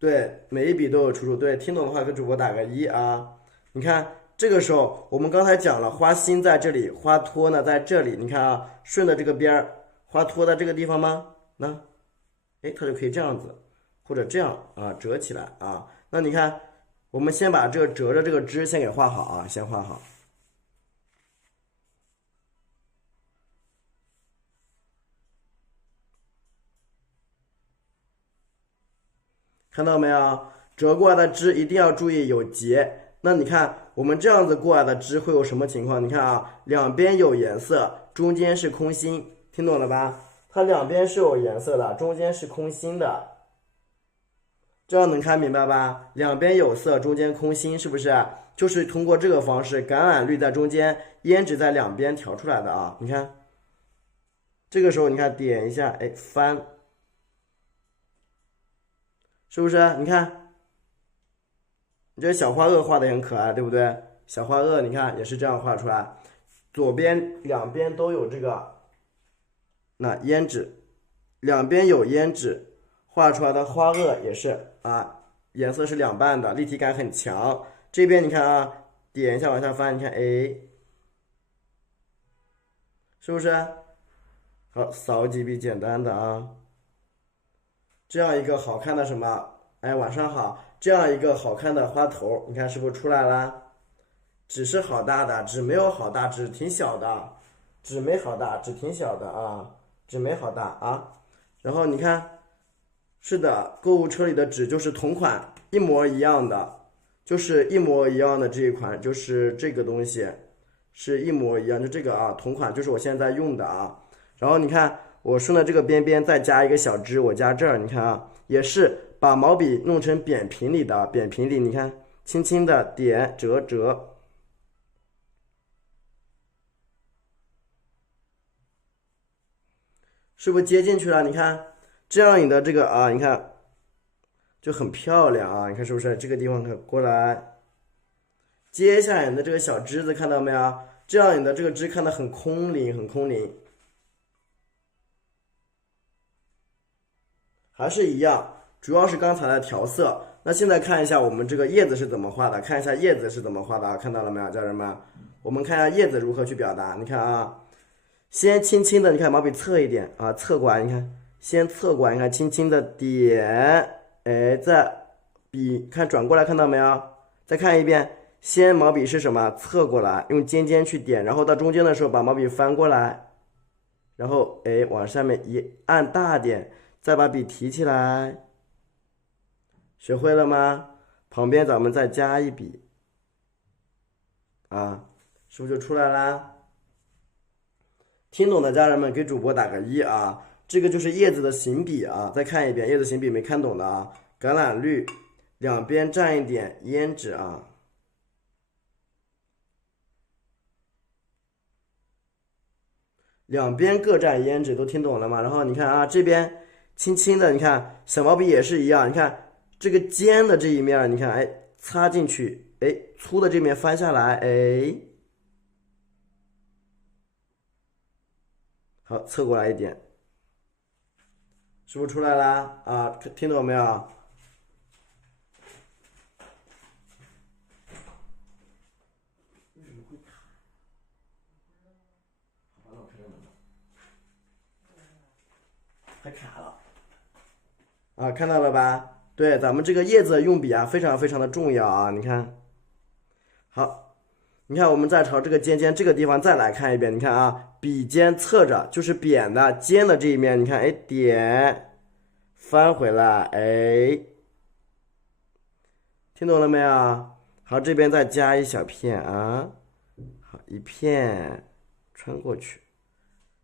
对，每一笔都有出处。对，听懂的话给主播打个一啊。你看，这个时候我们刚才讲了，花心在这里，花托呢在这里。你看啊，顺着这个边儿，花托在这个地方吗？那，哎，它就可以这样子，或者这样啊，折起来啊。那你看。我们先把这个折着这个枝先给画好啊，先画好。看到没有？折过来的枝一定要注意有结。那你看我们这样子过来的枝会有什么情况？你看啊，两边有颜色，中间是空心，听懂了吧？它两边是有颜色的，中间是空心的。这样能看明白吧？两边有色，中间空心，是不是？就是通过这个方式，橄榄绿在中间，胭脂在两边调出来的啊。你看，这个时候你看点一下，哎，翻，是不是？你看，你这小花萼画的很可爱，对不对？小花萼，你看也是这样画出来，左边两边都有这个，那胭脂，两边有胭脂。画出来的花萼也是啊，颜色是两半的，立体感很强。这边你看啊，点一下往下翻，你看，哎，是不是？好，扫几笔简单的啊，这样一个好看的什么？哎，晚上好，这样一个好看的花头，你看是不是出来啦？纸是好大的，纸没有好大，纸挺小的，纸没好大，纸挺小的啊，纸没好大啊。然后你看。是的，购物车里的纸就是同款，一模一样的，就是一模一样的这一款，就是这个东西，是一模一样，就这个啊，同款就是我现在用的啊。然后你看，我顺着这个边边再加一个小枝，我加这儿，你看啊，也是把毛笔弄成扁平里的，扁平里，你看，轻轻的点折折，是不是接进去了？你看。这样你的这个啊，你看就很漂亮啊，你看是不是？这个地方可过来，接下来你的这个小枝子看到没有？这样你的这个枝看得很空灵，很空灵。还是一样，主要是刚才的调色。那现在看一下我们这个叶子是怎么画的，看一下叶子是怎么画的啊，看到了没有，家人们？我们看一下叶子如何去表达。你看啊，先轻轻的，你看毛笔侧一点啊，侧过来，你看。先侧过来，你看，轻轻的点，哎，再笔看转过来，看到没有？再看一遍，先毛笔是什么？侧过来，用尖尖去点，然后到中间的时候把毛笔翻过来，然后哎往下面一按大点，再把笔提起来，学会了吗？旁边咱们再加一笔，啊，是不是就出来啦？听懂的家人们给主播打个一啊！这个就是叶子的行笔啊，再看一遍叶子行笔没看懂的啊，橄榄绿，两边蘸一点胭脂啊，两边各蘸胭脂，都听懂了吗？然后你看啊，这边轻轻的，你看小毛笔也是一样，你看这个尖的这一面，你看，哎，插进去，哎，粗的这面翻下来，哎，好，侧过来一点，是不是出来啦？啊，听懂没有？还卡了啊，看到了吧？对，咱们这个叶子用笔啊，非常非常的重要啊！你看，好，你看我们再朝这个尖尖这个地方再来看一遍，你看啊，笔尖侧着就是扁的，尖的这一面，你看，哎，点，翻回来，哎，听懂了没有？好，这边再加一小片啊，好，一片穿过去，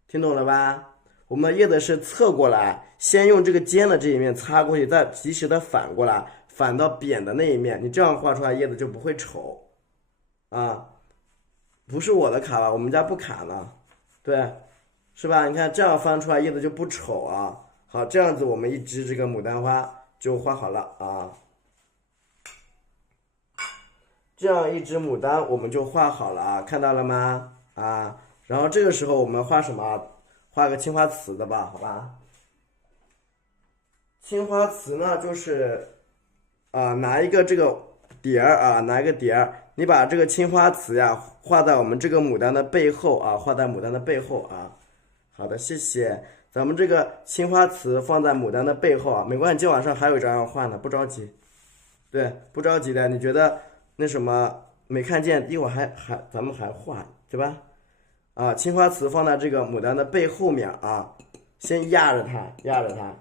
听懂了吧？我们的叶子是侧过来，先用这个尖的这一面擦过去，再及时的反过来，反到扁的那一面，你这样画出来叶子就不会丑啊。不是我的卡吧？我们家不卡呢，对，是吧？你看这样翻出来叶子就不丑啊。好，这样子我们一支这个牡丹花就画好了啊。这样一支牡丹我们就画好了啊，看到了吗？啊，然后这个时候我们画什么？画个青花瓷的吧，好吧？青花瓷呢，就是拿一个这个碟儿啊，拿一个碟儿，你把这个青花瓷呀画在我们这个牡丹的背后啊，画在牡丹的背后啊。好的，谢谢。咱们这个青花瓷放在牡丹的背后啊，没关系，今晚上还有一张要画呢，不着急。对，不着急的。你觉得那什么没看见？一会儿咱们还画，对吧？啊，青花瓷放在这个牡丹的背后面啊，先压着它，压着它。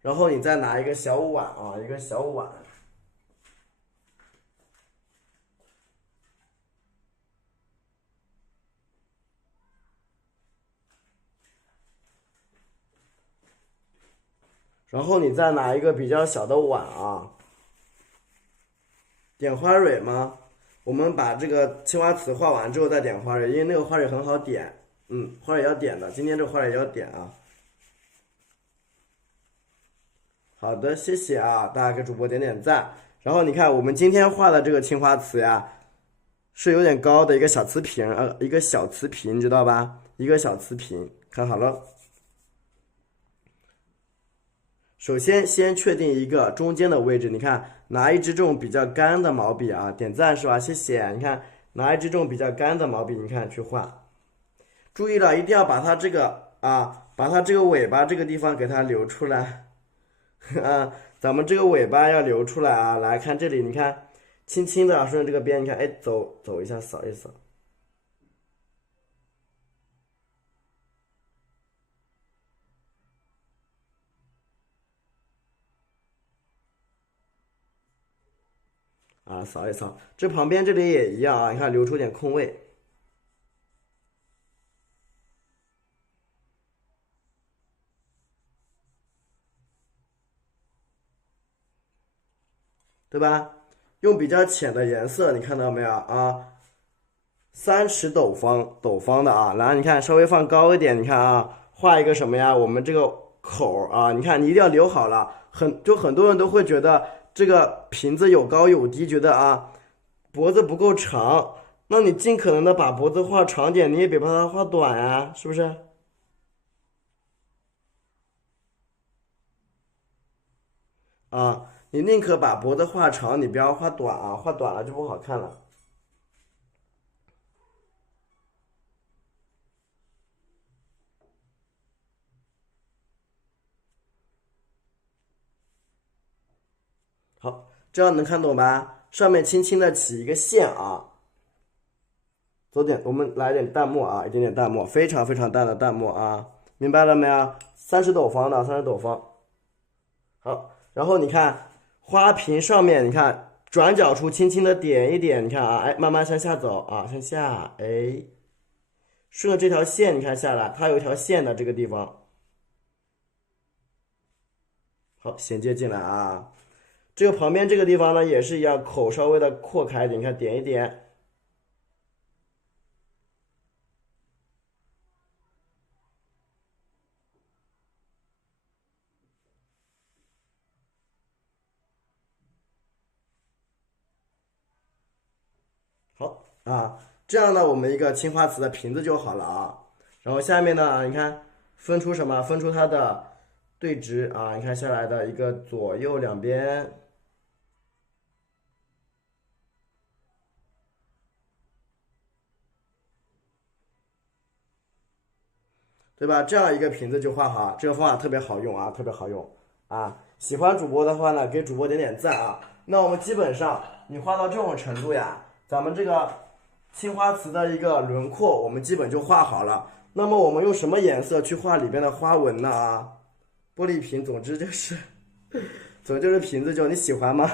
然后你再拿一个小碗啊，一个小碗，然后你再拿一个比较小的碗啊，点花蕊吗？我们把这个青花瓷画完之后再点花蕊，因为那个花蕊很好点。花蕊要点的，今天这花蕊要点啊。好的，谢谢啊，大家给主播点点赞。然后你看，我们今天画的这个青花瓷呀，是有点高的一个小瓷瓶，一个小瓷瓶，知道吧？一个小瓷瓶，看好了。首先，先确定一个中间的位置。你看，拿一支这种比较干的毛笔啊，点赞是吧？谢谢。你看，拿一支这种比较干的毛笔，你看去画。注意了，一定要把它这个把它这个尾巴这个地方给它留出来啊。咱们这个尾巴要留出来啊。来看这里，你看，轻轻的顺着这个边，你看，哎，走一下，扫一扫。啊，扫一扫，这旁边这里也一样啊，你看留出点空位，对吧？用比较浅的颜色，你看到没有啊？30斗方的啊，然后你看稍微放高一点，你看啊，画一个什么呀？我们这个口啊，你看你一定要留好了，很多人都会觉得这个瓶子有高有低，觉得脖子不够长，那你尽可能的把脖子画长点，你也别把它画短啊，是不是？你宁可把脖子画长，你不要画短啊，画短了就不好看了。好，这样能看懂吧？上面轻轻的起一个线啊，我们来点淡墨啊，一点点淡墨，非常非常淡的淡墨啊，明白了没有？30斗方的30斗方。好，然后你看花瓶上面，你看转角处轻轻的点一点，你看啊，哎，慢慢向下走啊，向下，哎，顺着这条线，你看下来，它有一条线的这个地方，好，衔接进来啊。这个旁边这个地方呢，也是一样，口稍微的扩开一点，你看点一点。好啊，这样呢，我们一个青花瓷的瓶子就好了啊。然后下面呢，你看分出什么？分出它的对直啊，你看下来的一个左右两边，对吧？这样一个瓶子就画好，这个方法特别好用啊，特别好用啊。喜欢主播的话呢，给主播点点赞啊。那我们基本上你画到这种程度呀，咱们这个青花瓷的一个轮廓，我们基本就画好了。那么我们用什么颜色去画里边的花纹呢？啊，玻璃瓶，总之就是瓶子就你喜欢吗？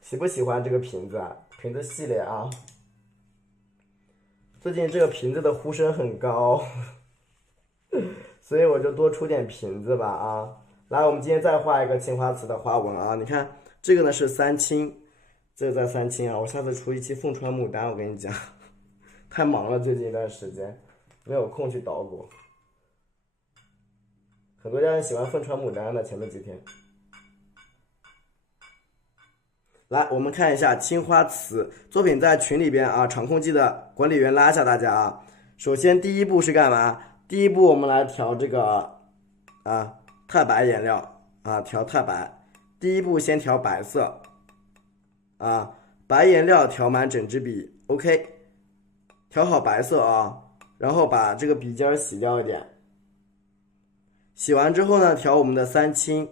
喜不喜欢这个瓶子啊？瓶子系列啊，最近这个瓶子的呼声很高，所以我就多出点瓶子吧啊。来，我们今天再画一个青花瓷的花纹啊。你看这个呢是三青，这个在三青啊。我下次出一期凤穿牡丹，我跟你讲，太忙了，最近一段时间没有空去捣鼓。很多家人喜欢凤穿牡丹的，前面几天。来，我们看一下青花瓷作品，在群里边啊，场控记得管理员拉一下大家啊。首先第一步是干嘛？第一步我们来调这个啊太白颜料啊，调太白。第一步先调白色啊，白颜料调满整支笔，OK，调好白色啊，然后把这个笔尖洗掉一点。洗完之后呢，调我们的三青。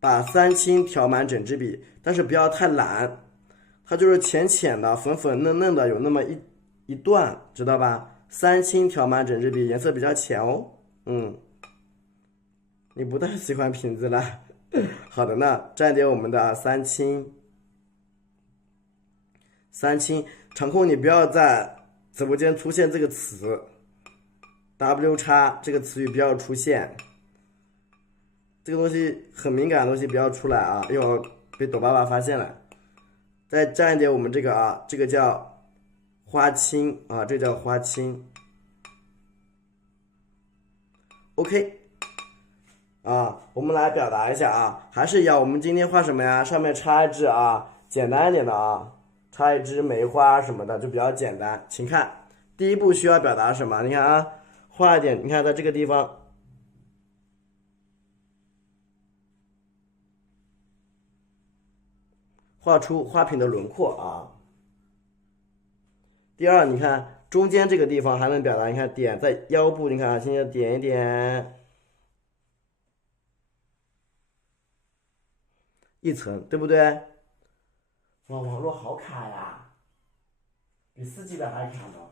把三青调满整支笔，但是不要太蓝，它就是浅浅的、粉粉嫩嫩的，有那么一段，知道吧？三青调满整支笔，颜色比较浅哦。你不太喜欢瓶子了。好的呢，蘸点我们的三青。三青，场控你不要在直播间出现这个词 ，W 叉这个词语不要出现。这个东西很敏感的东西不要出来啊，一会儿被抖爸爸发现了。再蘸一点我们这个啊，这个叫花青啊，这叫花青。OK， 啊，我们来表达一下啊，还是一样，我们今天画什么呀？上面插一支啊，简单一点的啊，插一支梅花什么的，就比较简单。请看，第一步需要表达什么？你看啊，画一点，你看在这个地方。画出花瓶的轮廓啊。第二，你看中间这个地方还能表达，你看点在腰部，你看啊，现在点一点，一层，对不对？哇，网络好卡呀，比4G 的还卡呢。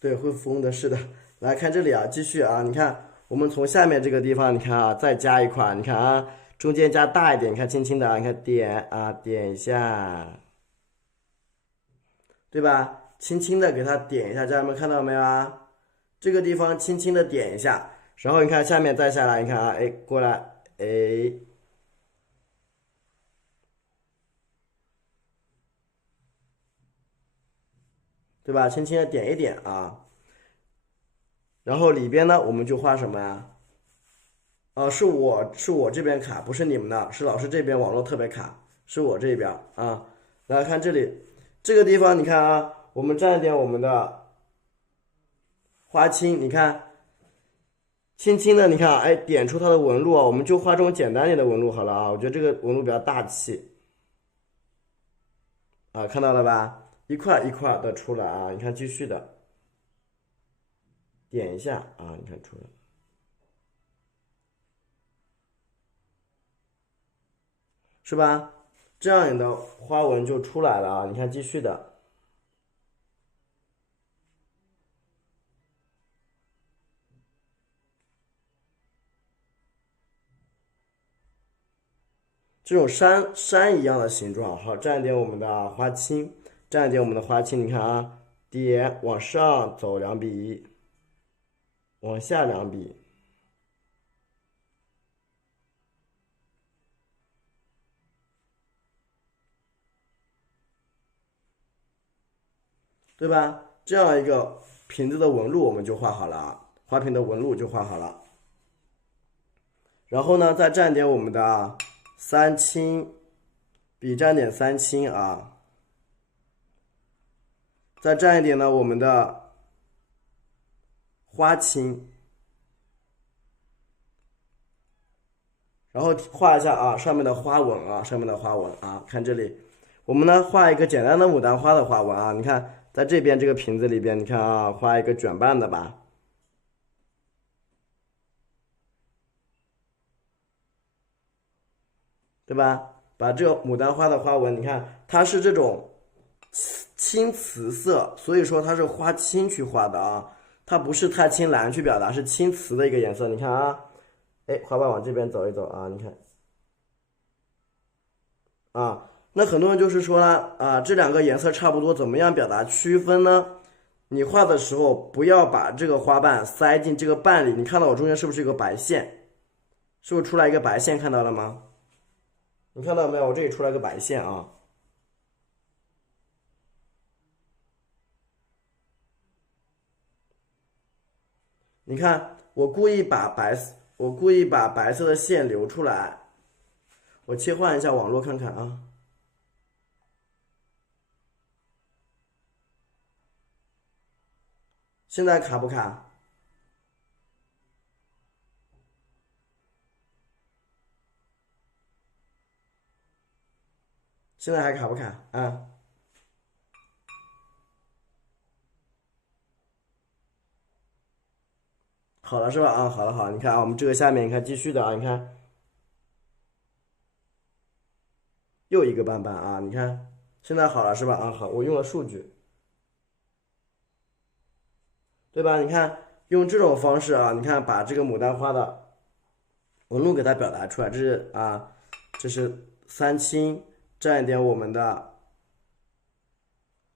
对，会疯的，是的。来看这里啊，继续啊，你看我们从下面这个地方，你看啊，再加一块，你看啊，中间加大一点，你看轻轻的啊，你看点啊，点一下，对吧？轻轻的给它点一下，家人们看到没有啊？这个地方轻轻的点一下，然后你看下面再下来，你看啊，哎，过来，哎，对吧？轻轻的点一点啊，然后里边呢，我们就画什么呀？是我这边卡，不是你们的，是老师这边网络特别卡，是我这边啊。来看这里，这个地方你看啊，我们蘸一点我们的花青，你看，轻轻的，你看啊，哎，点出它的纹路啊，我们就画这种简单点的纹路好了啊。我觉得这个纹路比较大气啊，看到了吧？一块一块的出来啊，你看继续的点一下啊，你看出来。是吧？这样你的花纹就出来了啊！你看，继续的，这种山一样的形状，好，蘸一点我们的花青，蘸一点我们的花青，你看啊，点往上走两笔，往下两笔，对吧？这样一个瓶子的纹路我们就画好了啊，花瓶的纹路就画好了。然后呢，再蘸点我们的三青，笔蘸点三青啊，再蘸一点呢我们的花青，然后画一下啊上面的花纹啊，上面的花纹啊，看这里，我们呢画一个简单的牡丹花的花纹啊，你看在这边这个瓶子里边，你看啊，画一个卷瓣的吧。对吧？把这个牡丹花的花纹，你看它是这种青瓷色，所以说它是花青去画的啊，它不是太青蓝去表达，是青瓷的一个颜色。你看啊，哎，花瓣往这边走一走啊，你看啊，那很多人就是说了啊，这两个颜色差不多，怎么样表达区分呢？你画的时候不要把这个花瓣塞进这个瓣里，你看到我中间是不是有个白线？是不是出来一个白线？看到了吗？你看到没有？我这里出来个白线啊。你看，我故意把白色的线留出来。我切换一下网络看看啊。现在卡不卡？现在还卡不卡？啊，好了是吧？啊，好了好了，你看啊，我们这个下面你看继续的啊，你看又一个斑斑啊，你看现在好了是吧？啊，好，我用了数据，对吧？你看用这种方式啊，你看把这个牡丹花的纹路给它表达出来，这是啊，这是三青，蘸一点我们的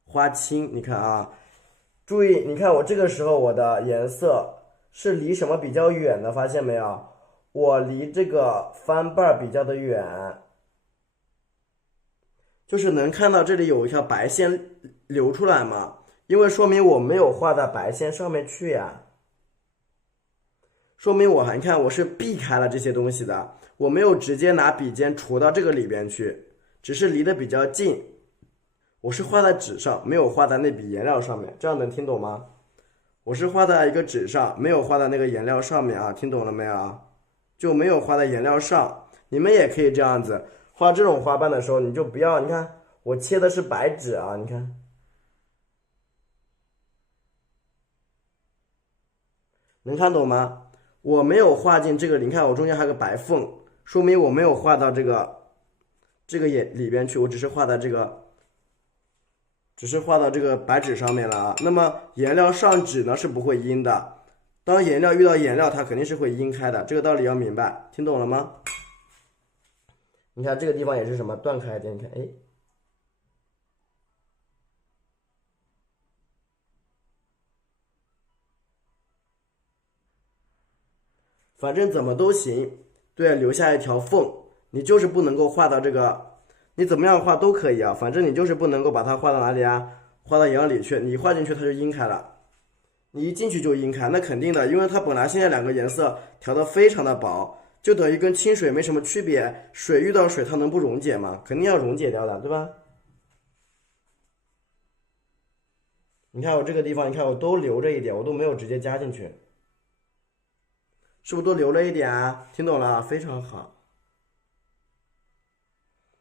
花青，你看啊，注意，你看我这个时候我的颜色是离什么比较远的，发现没有？我离这个翻瓣比较的远，就是能看到这里有一条白线流出来嘛？因为说明我没有画在白线上面去呀，说明我还看我是避开了这些东西的，我没有直接拿笔尖戳到这个里边去，只是离得比较近。我是画在纸上，没有画在那笔颜料上面，这样能听懂吗？我是画在一个纸上，没有画在那个颜料上面啊，听懂了没有啊？就没有画在颜料上。你们也可以这样子画这种花瓣的时候，你就不要，你看我切的是白纸啊，你看能看懂吗？我没有画进这个，你看我中间还有个白缝，说明我没有画到这个眼里边去，我只是画到这个白纸上面了啊。那么颜料上纸呢是不会阴的，当颜料遇到颜料，它肯定是会阴开的，这个道理要明白，听懂了吗？你看这个地方也是什么断开一点，你看，哎，反正怎么都行，对，留下一条缝，你就是不能够画到这个，你怎么样画都可以啊，反正你就是不能够把它画到哪里啊，画到颜料里去，你画进去它就阴开了。你一进去就阴开，那肯定的，因为它本来现在两个颜色调的非常的薄，就等于跟清水没什么区别。水遇到水，它能不溶解吗？肯定要溶解掉的，对吧？你看我这个地方，你看我都留着一点，我都没有直接加进去，是不是都留了一点啊？听懂了啊？非常好，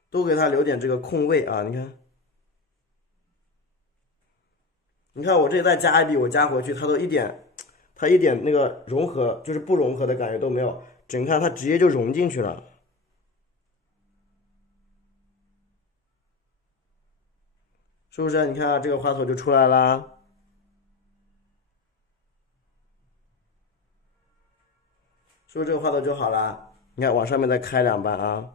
都给它留点这个空位啊！你看，你看我这里再加一笔，我加回去，它一点那个融合，就是不融合的感觉都没有，整看它直接就融进去了。是不是？你看啊，这个花头就出来啦，是不是这个花头就好啦？你看往上面再开两瓣啊，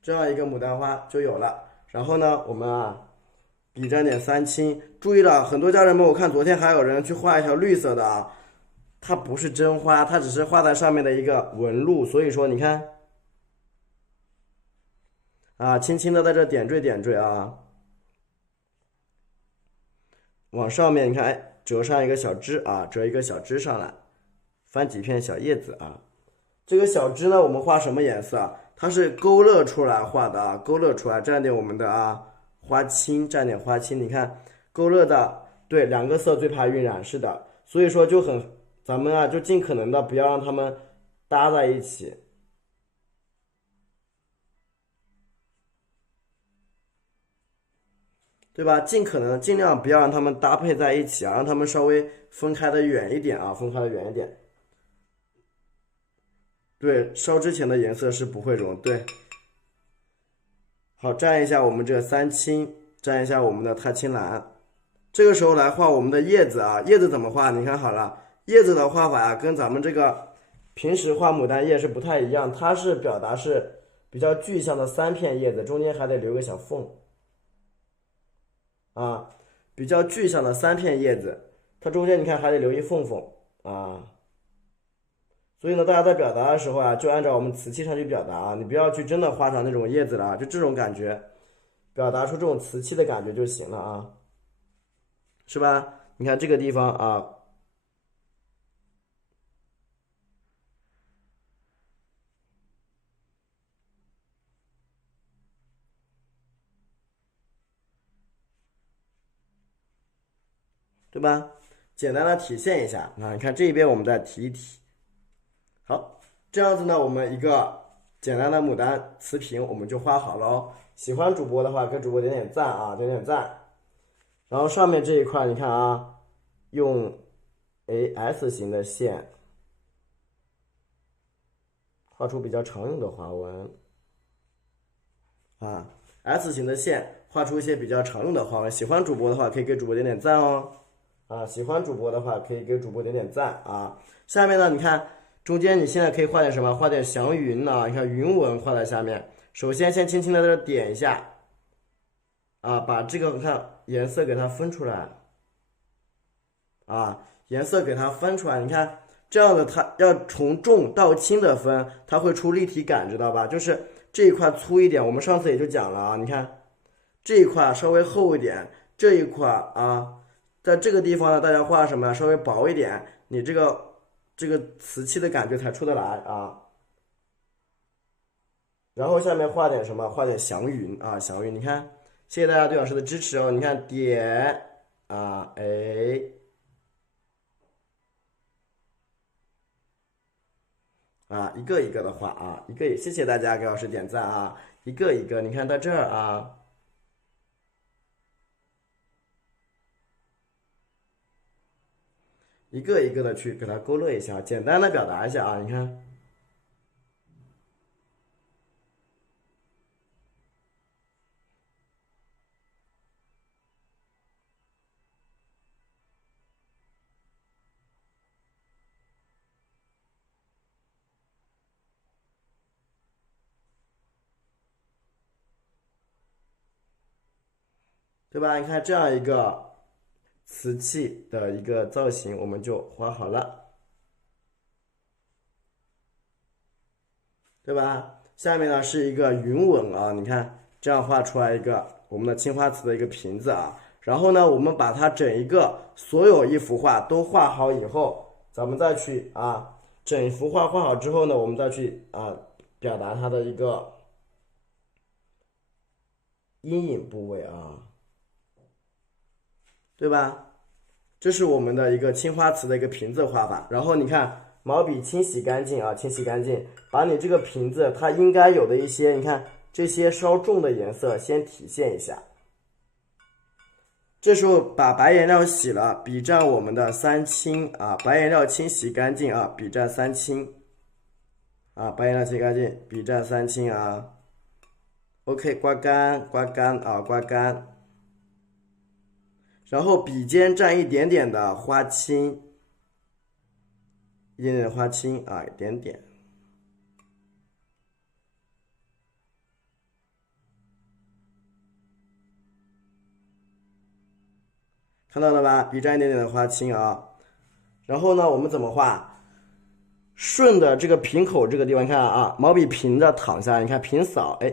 这样一个牡丹花就有了。然后呢，我们啊，笔沾点三青，注意了，很多家人们，我看昨天还有人去画一条绿色的啊，它不是真花，它只是画在上面的一个纹路，所以说你看啊，轻轻的在这点缀点缀啊，往上面你看，哎，折上一个小枝啊，折一个小枝上来，翻几片小叶子啊。这个小枝呢，我们画什么颜色啊？它是勾勒出来画的啊，勾勒出来蘸点我们的花青，蘸点花青，你看勾勒的，对，两个色最怕晕染，是的，所以说咱们就尽可能的不要让它们搭在一起。对吧？尽量不要让它们搭配在一起啊，让它们稍微分开的远一点啊，分开的远一点。对，烧之前的颜色是不会融。对，好，蘸一下我们这个三青，蘸一下我们的钛青蓝。这个时候来画我们的叶子啊，叶子怎么画？你看好了，叶子的画法啊，跟咱们这个平时画牡丹叶是不太一样，它是表达是比较具象的3片叶子，中间还得留个小缝。啊，比较具象的3片叶子，它中间你看还得留一缝缝啊。所以呢，大家在表达的时候啊，就按照我们瓷器上去表达啊，你不要去真的画上那种叶子了，就这种感觉，表达出这种瓷器的感觉就行了啊，是吧？你看这个地方啊，对吧？简单的体现一下啊，你看这边我们再提一提。好，这样子呢，我们一个简单的牡丹瓷瓶我们就画好了哦。喜欢主播的话，给主播点点赞啊，点点赞。然后上面这一块你看啊，用 S 型的线画出比较常用的花纹啊，S 型的线画出一些比较常用的花纹。喜欢主播的话，可以给主播点点赞哦。啊，喜欢主播的话，可以给主播点点赞啊。下面呢，你看中间，你现在可以画点什么？画点祥云啊，你看云纹画在下面。首先，先轻轻的在这点一下，啊，把这个你看颜色给它分出来，啊，颜色给它分出来。你看这样的，它要从重到轻的分，它会出立体感，知道吧？就是这一块粗一点，我们上次也就讲了啊。你看这一块稍微厚一点，这一块啊。在这个地方呢，大家画什么？稍微薄一点，你这个瓷器的感觉才出得来啊。然后下面画点什么？画点祥云啊，祥云。你看，谢谢大家对老师的支持哦。你看点啊，哎，啊，一个一个的画啊，谢谢大家给老师点赞啊，一个一个。你看到这儿啊。一个一个的去给它勾勒一下，简单的表达一下啊，你看，对吧？你看这样一个瓷器的一个造型，我们就画好了，对吧？下面呢是一个云纹啊，你看这样画出来一个我们的青花瓷的一个瓶子啊。然后呢，我们把它整一个所有一幅画都画好以后，咱们再去啊，整一幅画画好之后呢，我们再去啊表达它的一个阴影部位啊，对吧？这是我们的一个青花瓷的一个瓶子画法。然后你看毛笔清洗干净啊，清洗干净，把你这个瓶子它应该有的一些，你看这些稍重的颜色先体现一下。这时候把白颜料洗了，笔蘸我们的三青啊，白颜料清洗干净啊，笔蘸三青啊，白颜料清洗干净，笔蘸三青啊。OK， 刮干，刮干啊，刮干。然后笔尖蘸一点点的花青，一点点的花青啊，一点点。看到了吧？笔蘸一点点的花青啊。然后呢，我们怎么画？顺着这个瓶口这个地方，看啊，毛笔平着躺下，你看平扫，哎，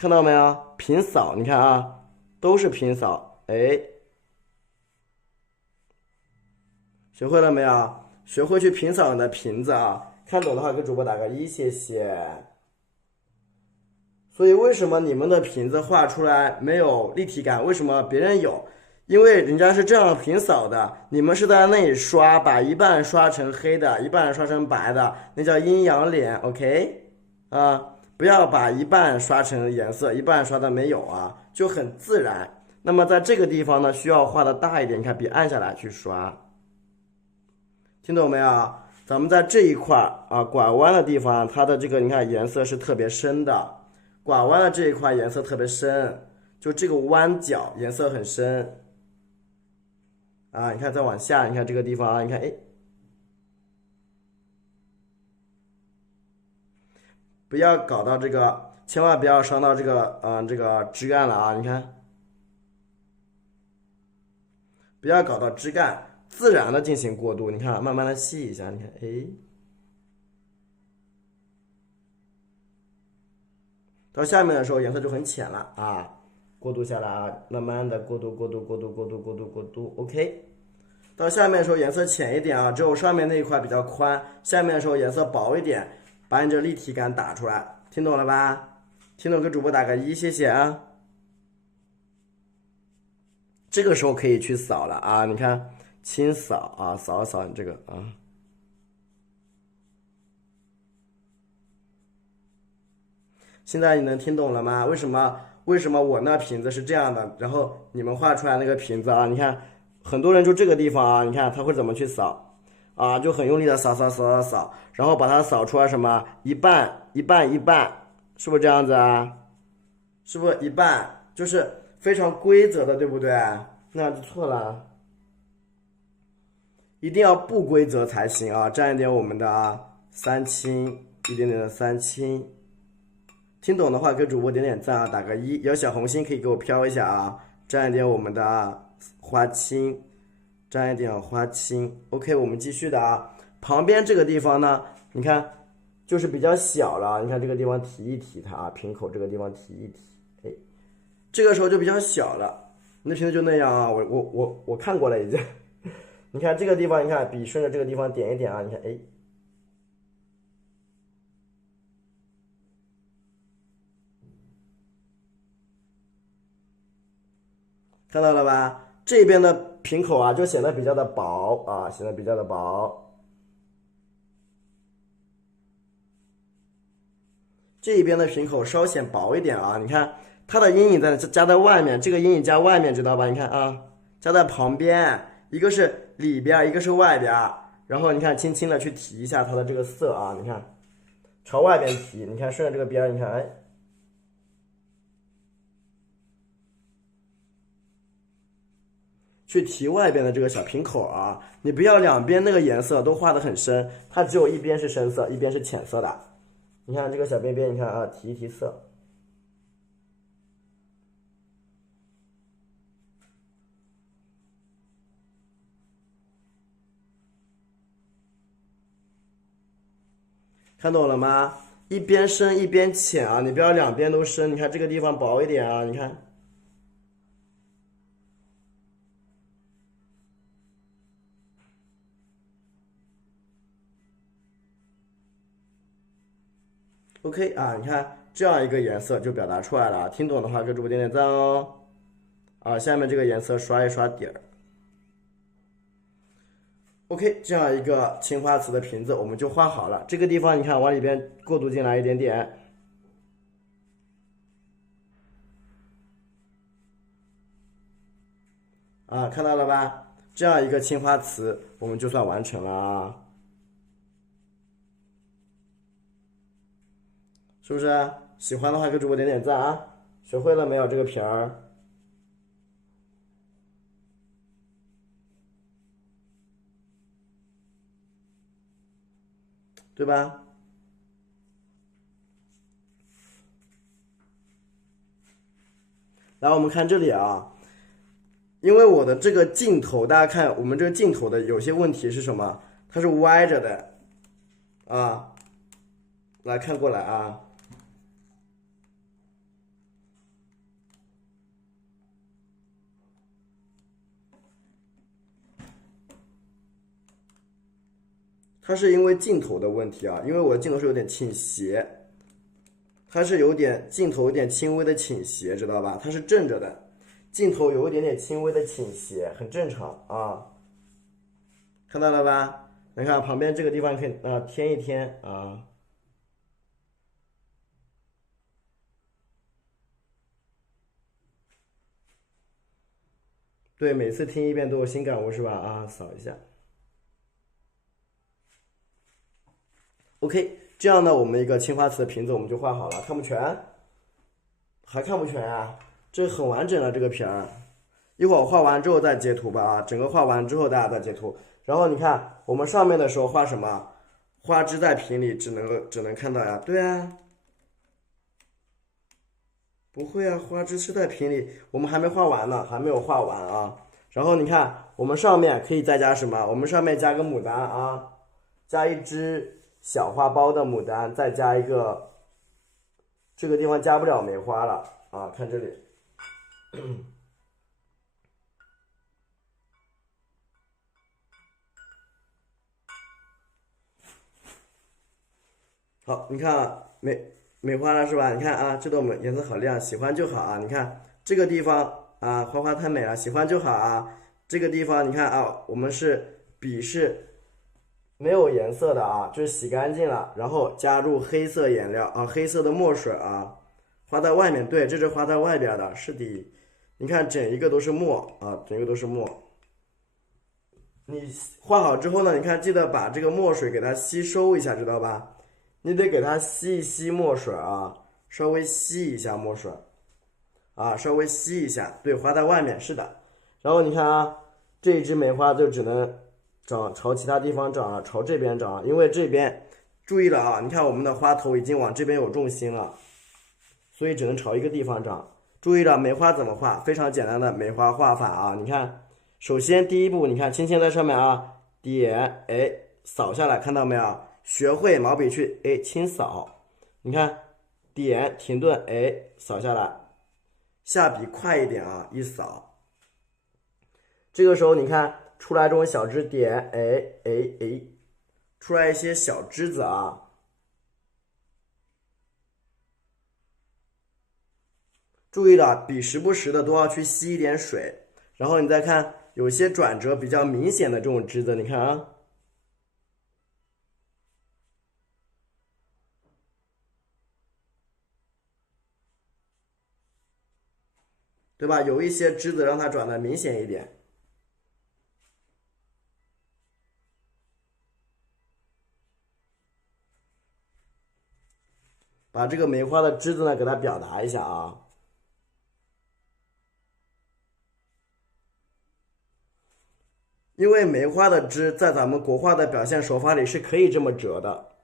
看到没有？平扫，你看啊，都是平扫。哎，学会了没有？学会去平扫你的瓶子啊！看懂的话给主播打个1，谢谢。所以为什么你们的瓶子画出来没有立体感？为什么别人有？因为人家是这样平扫的，你们是在那里刷，把一半刷成黑的，一半刷成白的，那叫阴阳脸。OK， 啊，不要把一半刷成颜色，一半刷的没有啊，就很自然。那么在这个地方呢，需要画的大一点，你看，比按下来去刷，听懂没有？咱们在这一块啊，拐弯的地方，它的这个你看颜色是特别深的。拐弯的这一块颜色特别深，就这个弯角颜色很深啊！你看再往下，你看这个地方啊，你看哎，不要搞到这个，千万不要伤到这个这个枝干了啊！你看，不要搞到枝干，自然的进行过渡。你看，慢慢的吸一下，你看哎。到下面的时候颜色就很浅了啊，过渡下来啊，慢慢的过渡，OK。到下面的时候颜色浅一点啊，只有上面那一块比较宽，下面的时候颜色薄一点，把你这立体感打出来，听懂了吧？听懂给主播打个1，谢谢啊。这个时候可以去扫了啊，你看轻扫啊，扫一扫你这个啊。现在你能听懂了吗？为什么我那瓶子是这样的，然后你们画出来那个瓶子啊，你看很多人就这个地方啊，你看他会怎么去扫啊？就很用力的扫，然后把它扫出来什么一半，是不是这样子啊？是不是一半？就是非常规则的，对不对？那样就错了，一定要不规则才行啊！沾一点我们的三青，一点点的三青。听懂的话给主播点点赞啊，打个1，有小红心可以给我飘一下啊，沾一点我们的花青，沾一点花青。OK， 我们继续的啊，旁边这个地方呢，你看就是比较小了，你看这个地方提一提它啊，瓶口这个地方提一提，哎，这个时候就比较小了。你的瓶子就那样啊，我看过了已经。你看这个地方，你看笔顺着这个地方点一点啊，你看哎。看到了吧？这边的瓶口啊，就显得比较的薄啊，显得比较的薄。这一边的瓶口稍显薄一点啊，你看它的阴影加在外面，这个阴影加外面，知道吧？你看啊，加在旁边，一个是里边，一个是外边。然后你看，轻轻的去提一下它的这个色啊，你看，朝外边提，你看顺着这个边，你看，哎。去提外边的这个小瓶口啊，你不要两边那个颜色都画得很深，它只有一边是深色，一边是浅色的。你看这个小边边，你看啊，提一提色。看懂了吗？一边深一边浅啊，你不要两边都深。你看这个地方薄一点啊，你看。OK 啊，你看这样一个颜色就表达出来了，听懂的话给主播点点赞哦。啊，下面这个颜色刷一刷底儿。OK， 这样一个青花瓷的瓶子我们就画好了。这个地方你看往里边过渡进来一点点。啊，看到了吧？这样一个青花瓷我们就算完成了啊。是不是？喜欢的话给主播点点赞啊！学会了没有这个瓶儿？对吧？来，我们看这里啊，因为我的这个镜头，大家看我们这个镜头的有些问题是什么？它是歪着的啊。来看过来啊。它是因为镜头的问题啊，因为我的镜头是有点倾斜，它是有点镜头有点轻微的倾斜，知道吧？它是正着的，镜头有一点点轻微的倾斜，很正常啊。看到了吧？你看旁边这个地方可以添一添啊。对，每次听一遍都有新感悟是吧？啊，扫一下。OK，这样呢，我们一个青花瓷的瓶子我们就画好了，看不全，还看不全啊？这很完整了这个瓶儿。一会儿我画完之后再截图吧啊，整个画完之后大家再截图。然后你看我们上面的时候画什么？花枝在瓶里只能看到呀，对啊，不会啊，花枝是在瓶里，我们还没画完呢，还没有画完啊。然后你看我们上面可以再加什么？我们上面加个牡丹啊，加一只小花苞的牡丹，再加一个，这个地方加不了梅花了啊，看这里。好，你看啊，梅花了是吧？你看啊，这朵颜色好亮，喜欢就好啊。你看这个地方啊，花花太美了，喜欢就好啊。这个地方你看啊，我们是笔是没有颜色的啊，就是洗干净了，然后加入黑色颜料啊，黑色的墨水啊，画在外面。对，这是画在外边的，是的。你看整一个都是墨啊，整一个都是墨。你画好之后呢，你看记得把这个墨水给它吸收一下，知道吧？你得给它吸一吸墨水啊，稍微吸一下墨水啊，稍微吸一下。对，画在外面是的。然后你看啊，这一支梅花就只能长朝其他地方长了，朝这边长了，因为这边注意了啊，你看我们的花头已经往这边有重心了，所以只能朝一个地方长。注意了，梅花怎么画？非常简单的梅花画法啊，你看，首先第一步，你看轻轻在上面啊点，哎，扫下来，看到没有？学会毛笔去轻扫，你看点停顿，扫下来，下笔快一点啊，一扫。这个时候你看出来这种小枝点，出来一些小枝子啊。注意了，笔时不时的都要去吸一点水，然后你再看有些转折比较明显的这种枝子，你看啊。对吧？有一些枝子让它转的明显一点。把这个梅花的枝子呢，给它表达一下啊。因为梅花的枝在咱们国画的表现手法里是可以这么折的，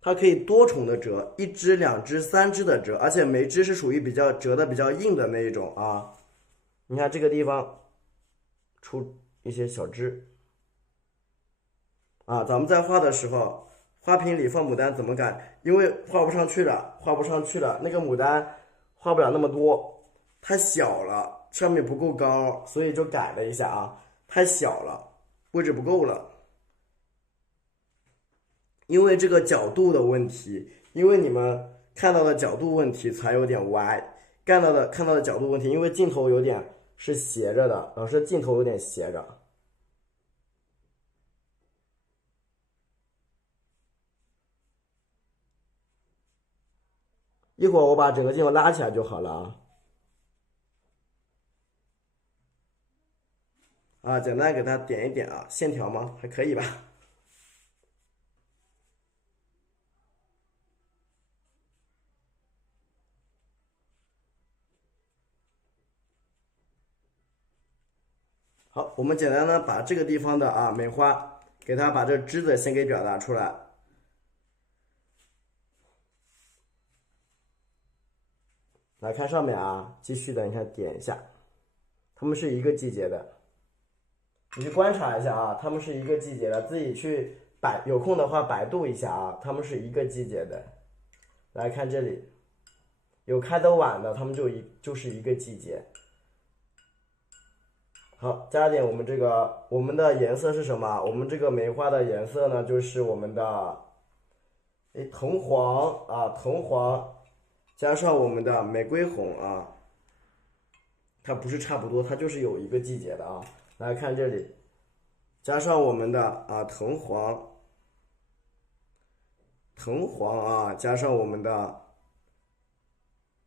它可以多重的折，一枝、两枝、三枝的折，而且梅枝是属于比较折的比较硬的那一种啊。你看这个地方出一些小枝啊，咱们在画的时候，花瓶里放牡丹怎么改？因为画不上去了，画不上去了，那个牡丹画不了那么多，太小了，上面不够高，所以就改了一下啊，太小了，位置不够了。因为这个角度的问题，因为你们看到的角度问题才有点歪，看到的角度问题，因为镜头有点是斜着的，老师镜头有点斜着。一会儿我把整个镜头拉起来就好了啊。啊，简单给它点一点啊，线条吗？还可以吧。好，我们简单的把这个地方的梅花，给它把这枝子先给表达出来。来看上面啊，继续的，你看点一下，它们是一个季节的，你去观察一下啊，它们是一个季节的，自己去有空的话百度一下啊，它们是一个季节的。来看这里，有开得晚的，它们就是一个季节。好，加点我们这个，我们的颜色是什么？我们这个梅花的颜色呢，就是我们的，藤黄啊，藤黄，加上我们的玫瑰红啊，它不是差不多，它就是有一个季节的啊。来看这里，加上我们的啊藤黄，藤黄啊，加上我们的，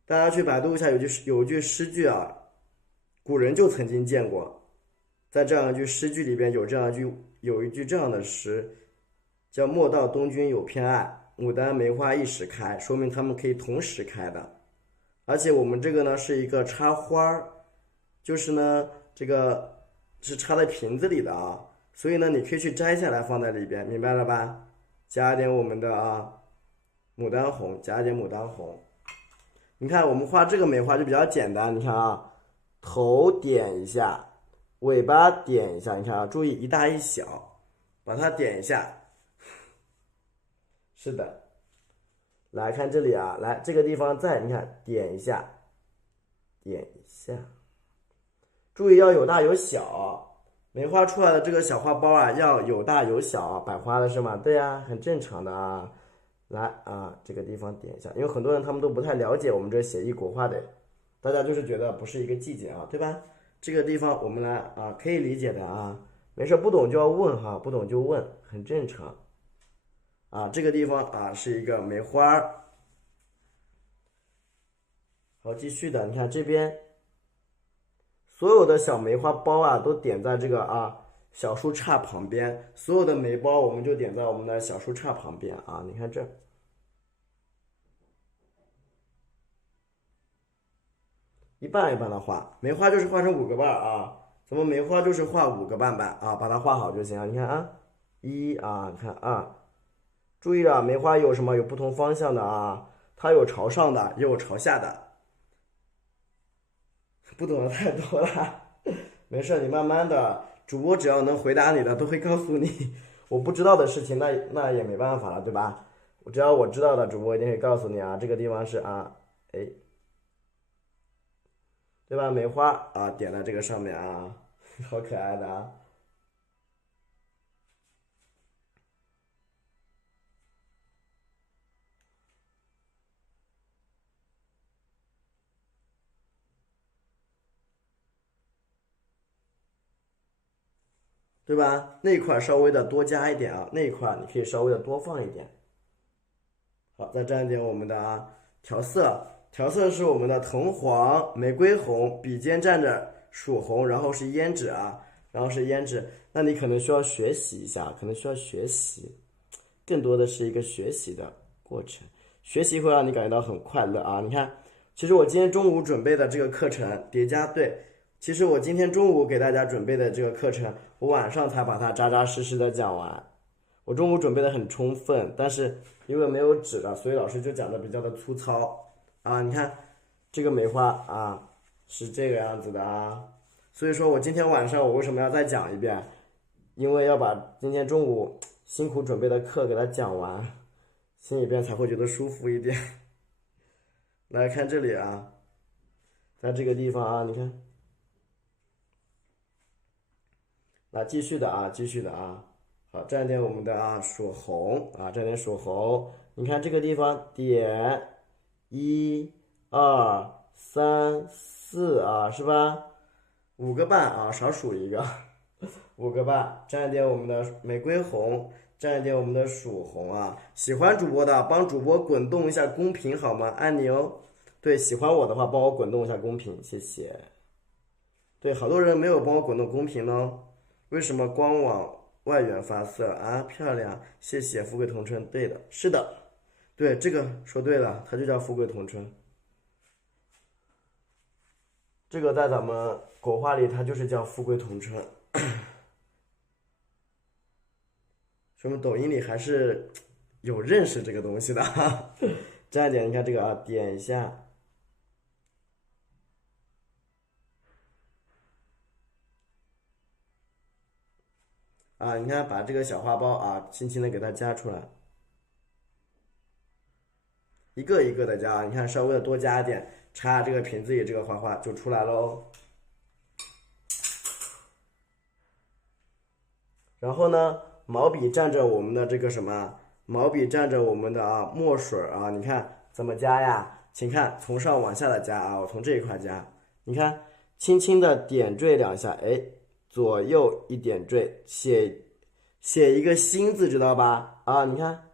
大家去百度一下，有句诗句啊，古人就曾经见过，在这样一句诗句里边有一句这样的诗，叫“莫道东君有偏爱，牡丹梅花一时开”，说明它们可以同时开的。而且我们这个呢是一个插花儿，就是呢这个是插在瓶子里的啊，所以呢你可以去摘下来放在里边，明白了吧？加一点我们的牡丹红，加一点牡丹红。你看我们画这个梅花就比较简单，你看啊，头点一下，尾巴点一下，你看啊，注意一大一小，把它点一下。是的，来看这里啊，来这个地方再你看点一下，点一下，注意要有大有小。梅花出来的这个小花苞啊，要有大有小啊，百花的是吗？对呀，很正常的啊。来啊，这个地方点一下，因为很多人他们都不太了解我们这写意国画的，大家就是觉得不是一个季节啊，对吧？这个地方我们来啊，可以理解的啊，没事不懂就要问哈，不懂就问，很正常。啊，这个地方啊是一个梅花。好，继续的，你看这边所有的小梅花苞啊都点在这个小树杈旁边，所有的梅苞我们就点在我们的小树杈旁边啊，你看这。一半一半的画，梅花就是画成5个瓣啊，咱们梅花就是画5个瓣瓣啊，把它画好就行了。你看啊，你看注意了，梅花有什么？有不同方向的啊，它有朝上的，也有朝下的。不懂的太多了，没事，你慢慢的，主播只要能回答你的，都会告诉你。我不知道的事情，那也没办法了，对吧？只要我知道的，主播一定会告诉你啊。这个地方是对吧？梅花啊，点在这个上面啊，好可爱的啊。对吧？那一块稍微的多加一点啊，那一块你可以稍微的多放一点。好，再蘸一点我们的调色，调色是我们的藤黄、玫瑰红，笔尖蘸着曙红，然后是胭脂啊，然后是胭脂。那你可能需要学习一下，可能需要学习，更多的是一个学习的过程，学习会让你感觉到很快乐啊。你看，其实我今天中午准备的这个课程叠加，对，其实我今天中午给大家准备的这个课程，我晚上才把它扎扎实实的讲完。我中午准备的很充分，但是因为没有纸了，所以老师就讲的比较的粗糙啊。你看这个梅花啊，是这个样子的啊。所以说我今天晚上我为什么要再讲一遍？因为要把今天中午辛苦准备的课给它讲完，心里边才会觉得舒服一点。来看这里啊，在这个地方啊，你看，来继续的啊，继续的啊。好，蘸点我们的曙红啊，蘸点曙红。你看这个地方点1、2、3、4啊，是吧？5个瓣啊，少数一个，5个瓣。蘸一点我们的玫瑰红，蘸一点我们的曙红啊。喜欢主播的，帮主播滚动一下公屏好吗？按钮。对，喜欢我的话，帮我滚动一下公屏，谢谢。对，好多人没有帮我滚动公屏呢，为什么光往外缘发色啊？漂亮，谢谢富贵同春。对的，是的，对这个说对了，它就叫富贵同春。这个在咱们国画里，它就是叫富贵同春。说明抖音里还是有认识这个东西的哈。这样点，你看这个啊，点一下。啊，你看把这个小花苞啊，轻轻的给它夹出来，一个一个的夹，你看稍微的多加一点，插这个瓶子里，这个花花就出来喽。然后呢，毛笔蘸着我们的这个什么？毛笔蘸着我们的墨水啊，你看怎么加呀？请看从上往下的加啊，我从这一块加，你看轻轻的点缀两下，哎，左右一点缀，写一个心字，知道吧？啊，你看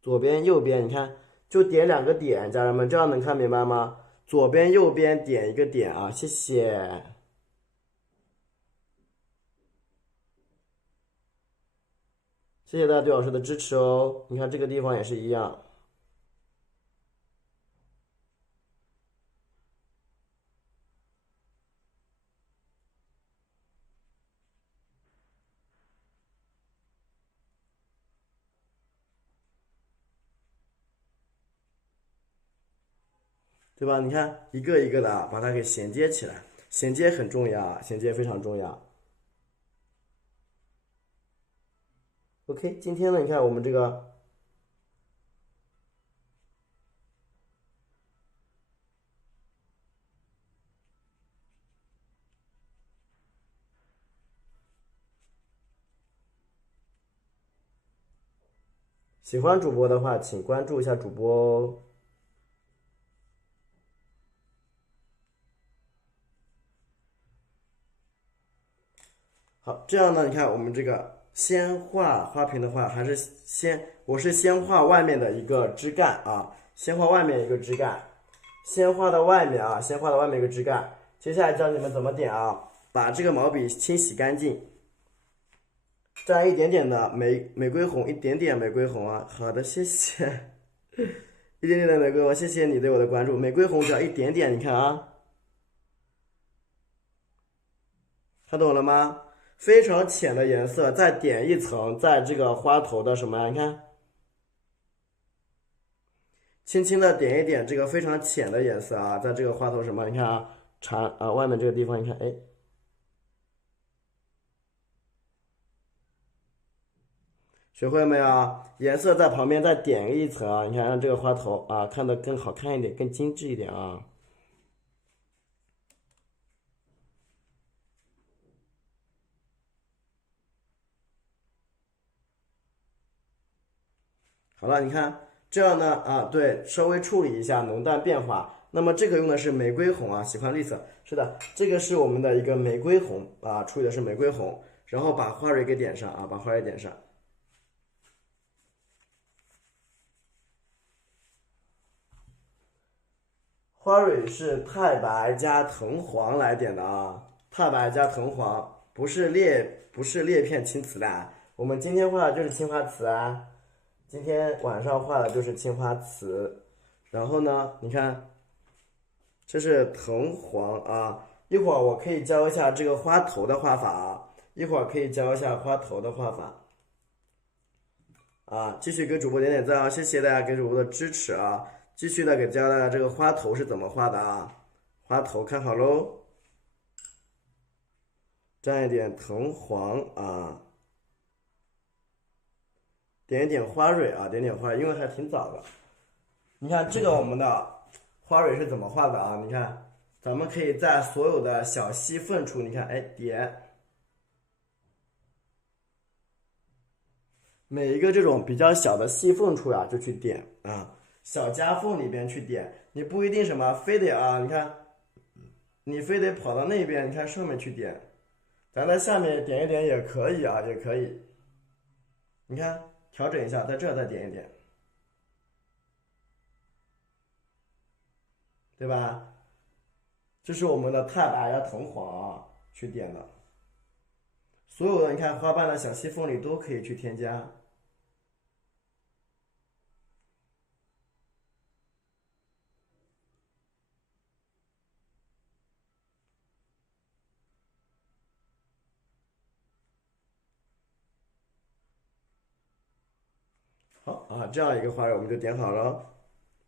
左边右边，你看就点两个点，家人们这样能看明白吗？左边右边点一个点啊，谢谢。谢谢大家对老师的支持哦。你看这个地方也是一样，对吧？你看一个一个的啊，把它给衔接起来，衔接很重要啊，衔接非常重要。OK，今天呢，你看我们这个喜欢主播的话，请关注一下主播哦。好，这样呢，你看我们这个先画花瓶的话，还是我是先画外面的一个枝干啊，先画外面一个枝干，先画到外面啊，先画到外面一个枝干。接下来教你们怎么点啊，把这个毛笔清洗干净，蘸一点点的玫瑰红，一点点玫瑰红啊。好的，谢谢，一点点的玫瑰红，谢谢你对我的关注。玫瑰红只要一点点，你看啊，看懂了吗？非常浅的颜色，再点一层，在这个花头的什么呀？你看，轻轻的点一点这个非常浅的颜色啊，在这个花头什么？你看啊，外面这个地方，你看，哎，学会了没有？颜色在旁边再点一层啊，你看让这个花头啊看得更好看一点，更精致一点啊。好了，你看这样呢啊，对，稍微处理一下浓淡变化。那么这个用的是玫瑰红啊，喜欢绿色，是的，这个是我们的一个玫瑰红啊，处理的是玫瑰红，然后把花蕊给点上啊，把花蕊点上。花蕊是太白加藤黄来点的啊，太白加藤黄，不是裂片青瓷的。我们今天画的就是青花瓷啊，今天晚上画的就是青花瓷。然后呢，你看，这是藤黄啊，一会儿我可以教一下这个花头的画法啊，一会儿可以教一下花头的画法啊。继续给主播点点赞啊，谢谢大家给主播的支持啊。继续的给教大家这个花头是怎么画的啊？花头看好喽，蘸一点藤黄啊，点一点花蕊啊，点点花，因为还挺早的。你看这个我们的花蕊是怎么画的啊？你看，咱们可以在所有的小细缝处，你看，哎，点每一个这种比较小的细缝处呀，就去点啊，小夹缝里边去点，你不一定什么非得啊，你看。你非得跑到那边，你看上面去点，咱在下面点一点也可以啊，也可以。你看，调整一下，在这儿再点一点，对吧？这是我们的太白呀、藤黄啊，去点的。所有的你看花瓣的小细缝里都可以去添加。好啊，这样一个花儿我们就点好了，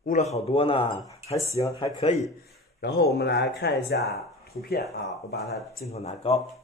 污了好多呢，还行，还可以。然后我们来看一下图片啊，我把它镜头拿高。